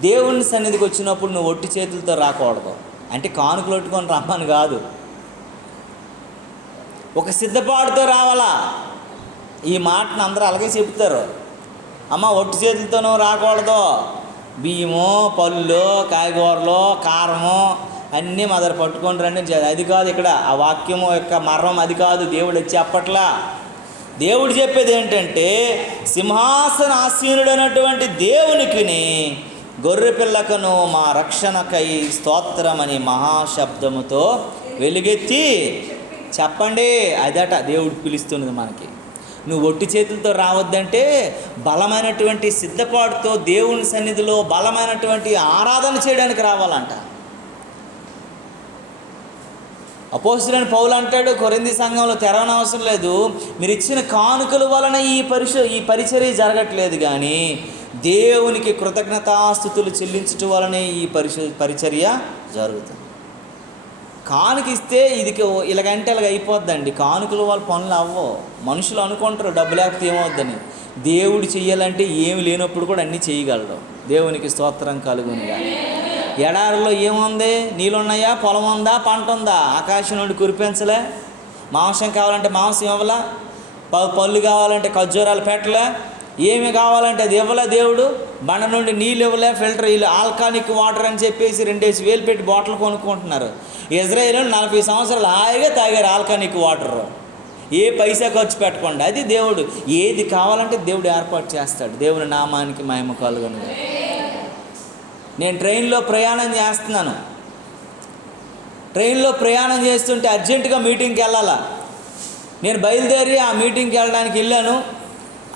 దేవుని సన్నిధికి వచ్చినప్పుడు నువ్వు ఒట్టి చేతులతో రాకూడదు. అంటే కానుకలు ఒట్టుకొని రమ్మని కాదు, ఒక సిద్ధపాటుతో రావాలా. ఈ మాటను అందరూ అలాగే చెప్తారు, అమ్మ ఒట్టి చేతులతో నువ్వు రాకూడదు, బియ్యము, పళ్ళు, కాయగూరలు, కారము అన్నీ మొదలు పట్టుకొని రండి. అది కాదు ఇక్కడ ఆ వాక్యము యొక్క మర్మం, అది కాదు దేవుడు వచ్చి చెప్పట్లా. దేవుడు చెప్పేది ఏంటంటే, సింహాసనాసీనుడైనటువంటి దేవునికిని గొర్రె పిల్లకను మా రక్షణకై స్తోత్రమని మహాశబ్దముతో వెలుగెత్తి చెప్పండి. అదట దేవుడు పిలుస్తున్నది మనకి. నువ్వు ఒట్టి చేతులతో రావద్దంటే బలమైనటువంటి సిద్ధపాటుతో దేవుని సన్నిధిలో బలమైనటువంటి ఆరాధన చేయడానికి రావాలంట. అపోస్తలుడైన పౌలు అంటాడు కొరింథీ సంఘంలో, తెరవనవసరం లేదు, మీరు ఇచ్చిన కానుకల వలన ఈ పరిచర్య జరగట్లేదు, కానీ దేవునికి కృతజ్ఞతాస్తుతులు చెల్లించటం వలనే ఈ పరిచర్య జరుగుతుంది. కానుక ఇస్తే ఇది ఇలాగంటే ఇలాగ అయిపోద్దండి. కానుకలు వాళ్ళ పనులు అవ్వవు. మనుషులు అనుకుంటారు డబ్బు లేకపోతే ఏమవుద్దని. దేవుడు చెయ్యాలంటే ఏమి లేనప్పుడు కూడా అన్నీ చేయగలడు. దేవునికి స్తోత్రం కలుగునుగా. ఎడారిలో ఏముంది? నీళ్ళున్నాయా? పొలం ఉందా? పంట ఉందా? ఆకాశం నుండి కురిపించలే? మాంసం కావాలంటే మాంసం ఇవ్వలా? పళ్ళు కావాలంటే ఖర్జూరాలు పెట్టలే? ఏమి కావాలంటే అది ఇవ్వలే దేవుడు. బండ నుండి నీళ్ళు ఇవ్వలే, ఫిల్టర్ వీళ్ళు ఆల్కానిక్ వాటర్ అని చెప్పేసి 2,000 పెట్టి బాటిల్ కొనుక్కుంటున్నారు. ఇజ్రాయేల్ 40 సంవత్సరాలు హాయిగా తాగారు ఆల్కానిక్ వాటర్, ఏ పైసా ఖర్చు పెట్టకుండా. అది దేవుడు ఏది కావాలంటే దేవుడు ఏర్పాటు చేస్తాడు. దేవుని నామానికి మహిమ కలుగును. నేను ట్రైన్లో ప్రయాణం చేస్తున్నాను. ట్రైన్లో ప్రయాణం చేస్తుంటే అర్జెంటుగా మీటింగ్కి వెళ్ళాలా. నేను బయలుదేరి ఆ మీటింగ్కి వెళ్ళడానికి వెళ్ళాను.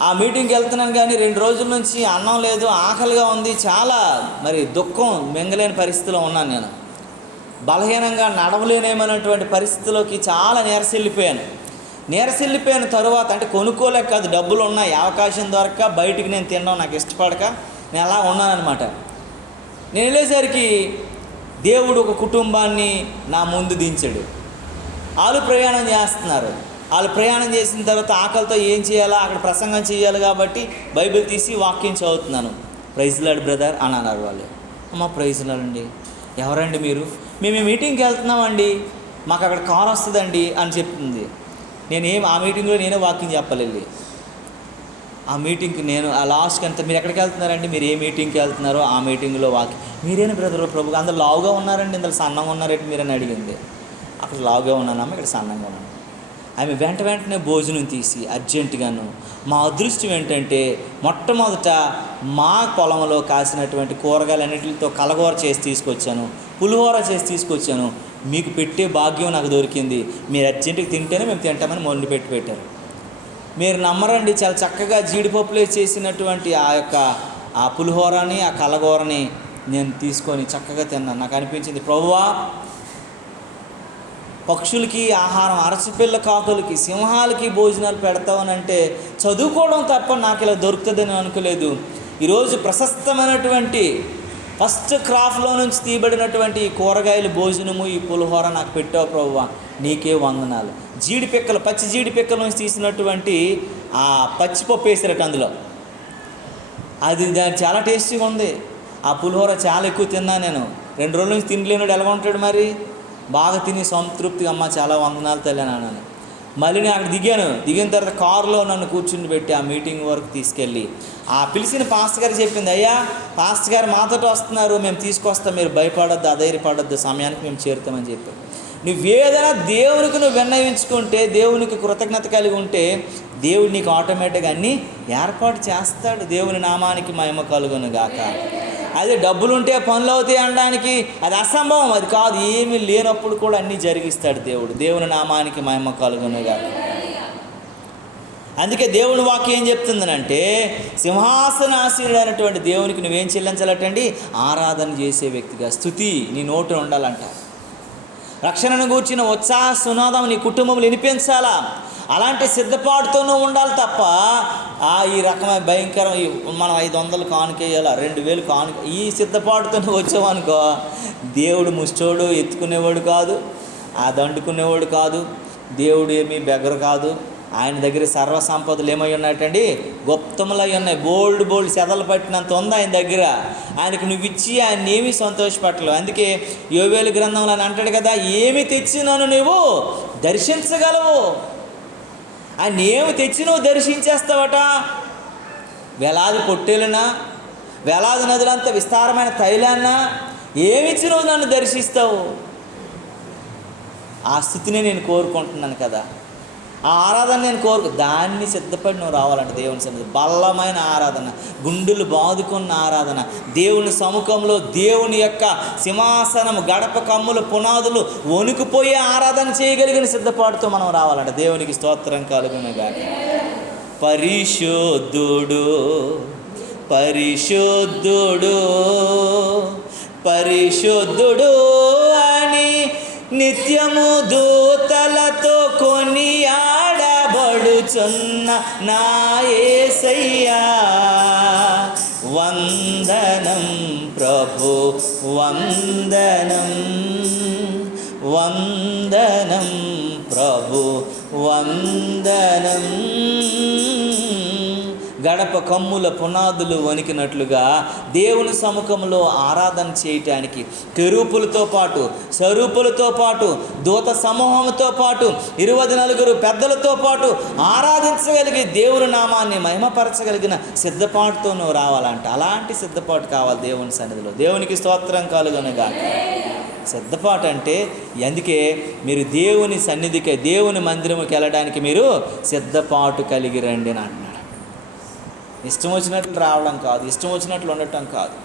ఆ మీటింగ్కి వెళ్తున్నాను, కానీ 2 రోజుల నుంచి అన్నం లేదు, ఆకలిగా ఉంది, చాలా దుఃఖం మింగలేని పరిస్థితిలో ఉన్నాను. నేను బలహీనంగా నడవలేనేమన్నటువంటి పరిస్థితిలోకి చాలా నీరసిల్లిపోయాను. తరువాత అంటే కొనుక్కోలేక కాదు, డబ్బులు ఉన్నాయి, అవకాశం దొరక్క బయటికి నేను తినడం నాకు ఇష్టపడక నేను అలా ఉన్నానన్నమాట. నేను వెళ్ళేసరికి దేవుడు ఒక కుటుంబాన్ని నా ముందు దించాడు. వాళ్ళు ప్రయాణం చేస్తున్నారు. వాళ్ళు ప్రయాణం చేసిన తర్వాత ఆకలితో ఏం చేయాలా, అక్కడ ప్రసంగం చేయాలి కాబట్టి బైబిల్ తీసి వాక్యం చదువుతున్నాను. ప్రైజ్ లార్డ్ బ్రదర్ అని అన్నారు వాళ్ళు. అమ్మ ప్రైజ్ లార్డ్ అండి. ఎవరండి మీరు? మేము ఈ మీటింగ్కి వెళ్తున్నామండి, మాకు అక్కడ కార్ వస్తుందండి అని చెప్తుంది. ఆ మీటింగ్లో నేనే వాక్యం చెప్పాలి. ఆ మీటింగ్కి నేను ఆ లాస్ట్కి అంతా మీరు ఎక్కడికి వెళ్తున్నారండి, మీరు ఏ మీటింగ్కి వెళ్తున్నారో ఆ మీటింగ్లో వాక్యం. మీరేనా బ్రదర్ ప్రభు? అందరు లావుగా ఉన్నారండి, ఇందులో సన్నంగా ఉన్నారంటే మీరని అడిగింది. అక్కడ లావుగా ఉన్నానమ్మ, ఇక్కడ సన్నంగా ఉన్నాను. ఆమె వెంటనే భోజనం తీసి అర్జెంటుగాను. మా అదృష్టం ఏంటంటే మొట్టమొదట మా పొలంలో కాసినటువంటి కూరగాయలన్నిటితో కలగూర చేసి తీసుకొచ్చాను, పులిహోర చేసి తీసుకొచ్చాను. మీకు పెట్టే భాగ్యం నాకు దొరికింది. మీరు అర్జెంటుగా తింటేనే మేము తింటామని మొండి పెట్టారు. మీరు నమ్మరండి, చాలా చక్కగా జీడిపప్పులే చేసినటువంటి ఆ పులిహోరని, ఆ కలగూరని నేను తీసుకొని చక్కగా తిన్నాను. నాకు అనిపించింది, ప్రభువా, పక్షులకి ఆహారం, అరచిపిల్ల కాకులకి, సింహాలకి భోజనాలు పెడతావనంటే చదువుకోవడం తప్ప నాకు ఇలా దొరుకుతుందని అనుకోలేదు. ఈరోజు ప్రశస్తమైనటువంటి ఫస్ట్ క్రాఫ్ట్లో నుంచి తీయబడినటువంటి ఈ కూరగాయల భోజనము, ఈ పులిహోర నాకు పెట్టావు ప్రభువా, నీకే వందనాలు. జీడిపిక్కలు, పచ్చి జీడిపిక్కల నుంచి తీసినటువంటి ఆ పచ్చిపప్పు వేసారట అందులో. అది దాని చాలా టేస్టీగా ఉంది. ఆ పులిహోర చాలా ఎక్కువ తిన్నా నేను. 2 రోజుల నుంచి తినలేనాడు ఎలా ఉంటాడు మరి? బాగా తిని సంతృప్తిగా, అమ్మ చాలా వందనాలు తల్లి అన్నాను. మళ్ళీ నేను అక్కడ దిగిన తర్వాత కారులో నన్ను కూర్చుని పెట్టి ఆ మీటింగ్ వరకు తీసుకెళ్ళి ఆ పిలిచిన పాస్టర్ గారు చెప్పింది, అయ్యా పాస్టర్ గారు మాతో వస్తున్నారు, మేము తీసుకొస్తాం, మీరు భయపడొద్దు, అధైర్యపడొద్దు, సమయానికి మేము చేరుతామని చెప్పాం. నువ్వేదైనా దేవునికి నువ్వు విన్నవించుకుంటే, దేవునికి కృతజ్ఞత కలిగి ఉంటే, దేవుడు నీకు ఆటోమేటిక్గా అన్నీ ఏర్పాటు చేస్తాడు. దేవుని నామానికి మహిమ కలుగును గాక. అదే డబ్బులుంటే పనులు అవుతాయి అనడానికి అది అసంభవం, అది కాదు. ఏమీ లేనప్పుడు కూడా అన్నీ జరిగిస్తాడు దేవుడు. దేవుని నామానికి మహిమ కలుగును గాక. అందుకే దేవుని వాక్యం ఏం చెప్తుందనంటే, సింహాసనాసీనుడైనటువంటి దేవునికి నువ్వేం చెల్లించాలటండి? ఆరాధన చేసే వ్యక్తిగా స్తుతి నీ నోట ఉండాలంట. రక్షణను గూర్చిన ఉత్సాహ సునాదం నీ కుటుంబంలో వినిపించాలా. అలాంటి సిద్ధపాటుతోనూ ఉండాలి తప్ప ఈ రకమైన భయంకరం మనం 500 కానుకేయాల, 2000 కానుక, ఈ సిద్ధపాటుతో వచ్చామనుకో, దేవుడు ముష్టోడు, ఎత్తుకునేవాడు కాదు, దండుకునేవాడు కాదు. దేవుడు ఏమీ బెగరు కాదు. ఆయన దగ్గర సర్వ సంపదలు ఏమై ఉన్నాయటండి? గుప్తములు అయి ఉన్నాయి. బోల్డ్ సెదలు పట్టినంత ఉంది ఆయన దగ్గర. ఆయనకు నువ్వు ఇచ్చి ఆయన ఏమీ సంతోషపట్టలేవు. అందుకే యోవేలు గ్రంథంలో అని అంటాడు కదా, ఏమి తెచ్చి నన్ను నువ్వు దర్శించగలవు. ఆయన ఏమి తెచ్చి నువ్వు దర్శించేస్తావట? వేలాది పొట్టేలునా, వేలాది నదులంత విస్తారమైన తైలాన్నా, ఏమిచ్చి నువ్వు నన్ను దర్శిస్తావు? ఆ స్థితిని నేను కోరుకుంటున్నాను కదా, ఆ ఆరాధన నేను దాన్ని సిద్ధపడి నువ్వు రావాలంటే దేవుని సన్నిధి. బలమైన ఆరాధన, గుండెలు బాదుకున్న ఆరాధన, దేవుని సముఖంలో దేవుని యొక్క సింహాసనం, గడప కమ్ములు, పునాదులు వణుకుపోయే ఆరాధన చేయగలిగిన సిద్ధపాటుతో మనం రావాలంటే దేవునికి స్తోత్రం కలుగును గాక. పరిశుద్ధుడు పరిశుద్ధుడు పరిశుద్ధుడు అని నిత్యము దూతలతో కొనియాడబడుచున్న నా యేసయ్యా, వందనం ప్రభు వందనం, వందనం ప్రభు వందనం. గడప కమ్ముల పునాదులు వణికినట్లుగా దేవుని సముఖంలో ఆరాధన చేయటానికి కెరూపులతో పాటు, స్వరూపులతో పాటు, దూత సమూహంతో పాటు, 24 పెద్దలతో పాటు ఆరాధించగలిగి దేవుని నామాన్ని మహిమపరచగలిగిన సిద్ధపాటుతో నువ్వు రావాలంట. అలాంటి సిద్ధపాటు కావాలి దేవుని సన్నిధిలో. దేవునికి స్తోత్రం కలుగును గాక. సిద్ధపాటు అంటే అందుకే మీరు దేవుని సన్నిధికి, దేవుని మందిరముకి వెళ్ళడానికి మీరు సిద్ధపాటు కలిగి రండి అని అంటున్నాడు. ఇష్టం వచ్చినట్లు రావడం కాదు, ఇష్టం వచ్చినట్లు ఉండటం కాదు.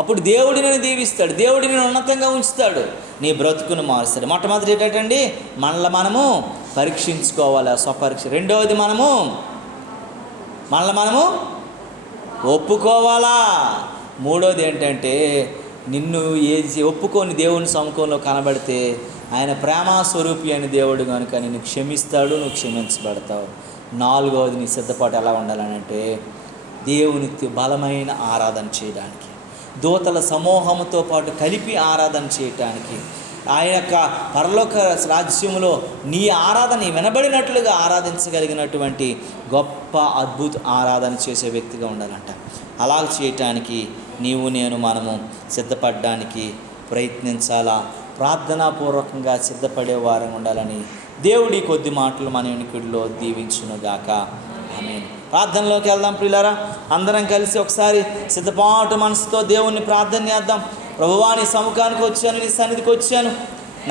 అప్పుడు దేవుడు నిన్ను దీవిస్తాడు, దేవుడు నిన్ను ఉన్నతంగా ఉంచుతాడు, నీ బ్రతుకును మారుస్తాడు. మొట్టమొదటి ఏంటండి? మనల్ని మనము పరీక్షించుకోవాలి, స్వపరీక్ష. రెండవది మనము ఒప్పుకోవాలా. మూడవది ఏంటంటే, నిన్ను ఏది ఒప్పుకొని దేవుని సముఖంలో కనబడితే ఆయన ప్రేమస్వరూపి అని దేవుడు కనుక నిన్ను క్షమిస్తాడు, నువ్వు క్షమించబడతావు. నాలుగవది నీ సిద్ధపాటు ఎలా ఉండాలనంటే, దేవుని బలమైన ఆరాధన చేయడానికి, దూతల సమూహంతో పాటు కలిపి ఆరాధన చేయటానికి, ఆయన యొక్క పరలోక రాజ్యంలో నీ ఆరాధన వినబడినట్లుగా ఆరాధించగలిగినటువంటి గొప్ప అద్భుత ఆరాధన చేసే వ్యక్తిగా ఉండాలంట. అలా చేయటానికి మనము సిద్ధపడడానికి ప్రయత్నించాలా. ప్రార్థనాపూర్వకంగా సిద్ధపడే వారం ఉండాలని దేవుడి కొద్ది మాటలు మన వెనుకడిలో దీవించునుగాక. ఆమేన్. ప్రార్థనలోకి వెళ్దాం ప్రియులారా. అందరం కలిసి ఒకసారి సిద్ధపాటు మనసుతో దేవుణ్ణి ప్రార్థన చేద్దాం. ప్రభువా, నీ సముఖానికి వచ్చాను, నీ సన్నిధికి వచ్చాను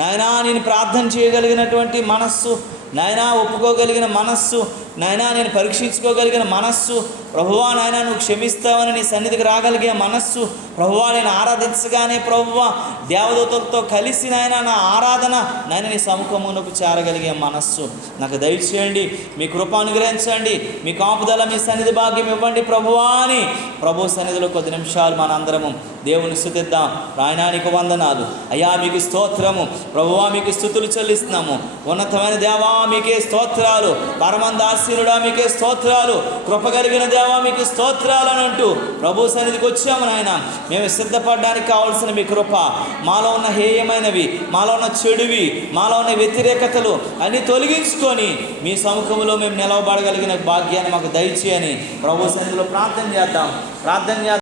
నాయనా. నేను ప్రార్థన చేయగలిగినటువంటి మనస్సు నాయనా, ఒప్పుకోగలిగిన మనస్సు నాయనా నేను పరీక్షించుకోగలిగిన మనస్సు, ప్రభువా నాయనా నువ్వు క్షమిస్తావని నీ సన్నిధికి రాగలిగే మనస్సు, ప్రభువా నేను ఆరాధించగానే ప్రభువా దేవదూతలతో కలిసి నాయనా నా ఆరాధన నాయన నీ సముఖమునకు చేరగలిగే మనస్సు నాకు దయచేయండి. మీ కృప అనుగ్రహించండి, మీ కాపుదల, మీ సన్నిధి భాగ్యం ఇవ్వండి ప్రభువా అని ప్రభు సన్నిధిలో కొద్ది నిమిషాలు మనందరము దేవుని స్తుతిద్దాం. రాయనానికి వందనాలు అయ్యా, మీకు స్తోత్రము ప్రభువా, మీకు స్తుతులు చెల్లిస్తున్నాము. ఉన్నతమైన దేవా మీకే స్తోత్రాలు, పరమందాసీనుడా మీకే స్తోత్రాలు, కృప కలిగిన దేవా మీకు స్తోత్రాలు అని అంటూ ప్రభు సన్నిధికి వచ్చాము నాయన. మేము సిద్ధపడడానికి కావాల్సిన మీ కృప, మాలో ఉన్న హేయమైనవి, మాలో ఉన్న చెడువి, మాలో ఉన్న వ్యతిరేకతలు అన్నీ తొలగించుకొని మీ సముఖంలో మేము నిలవబడగలిగిన భాగ్యాన్ని మాకు దయచేయని ప్రభు సన్నిధిలో ప్రార్థన చేద్దాం.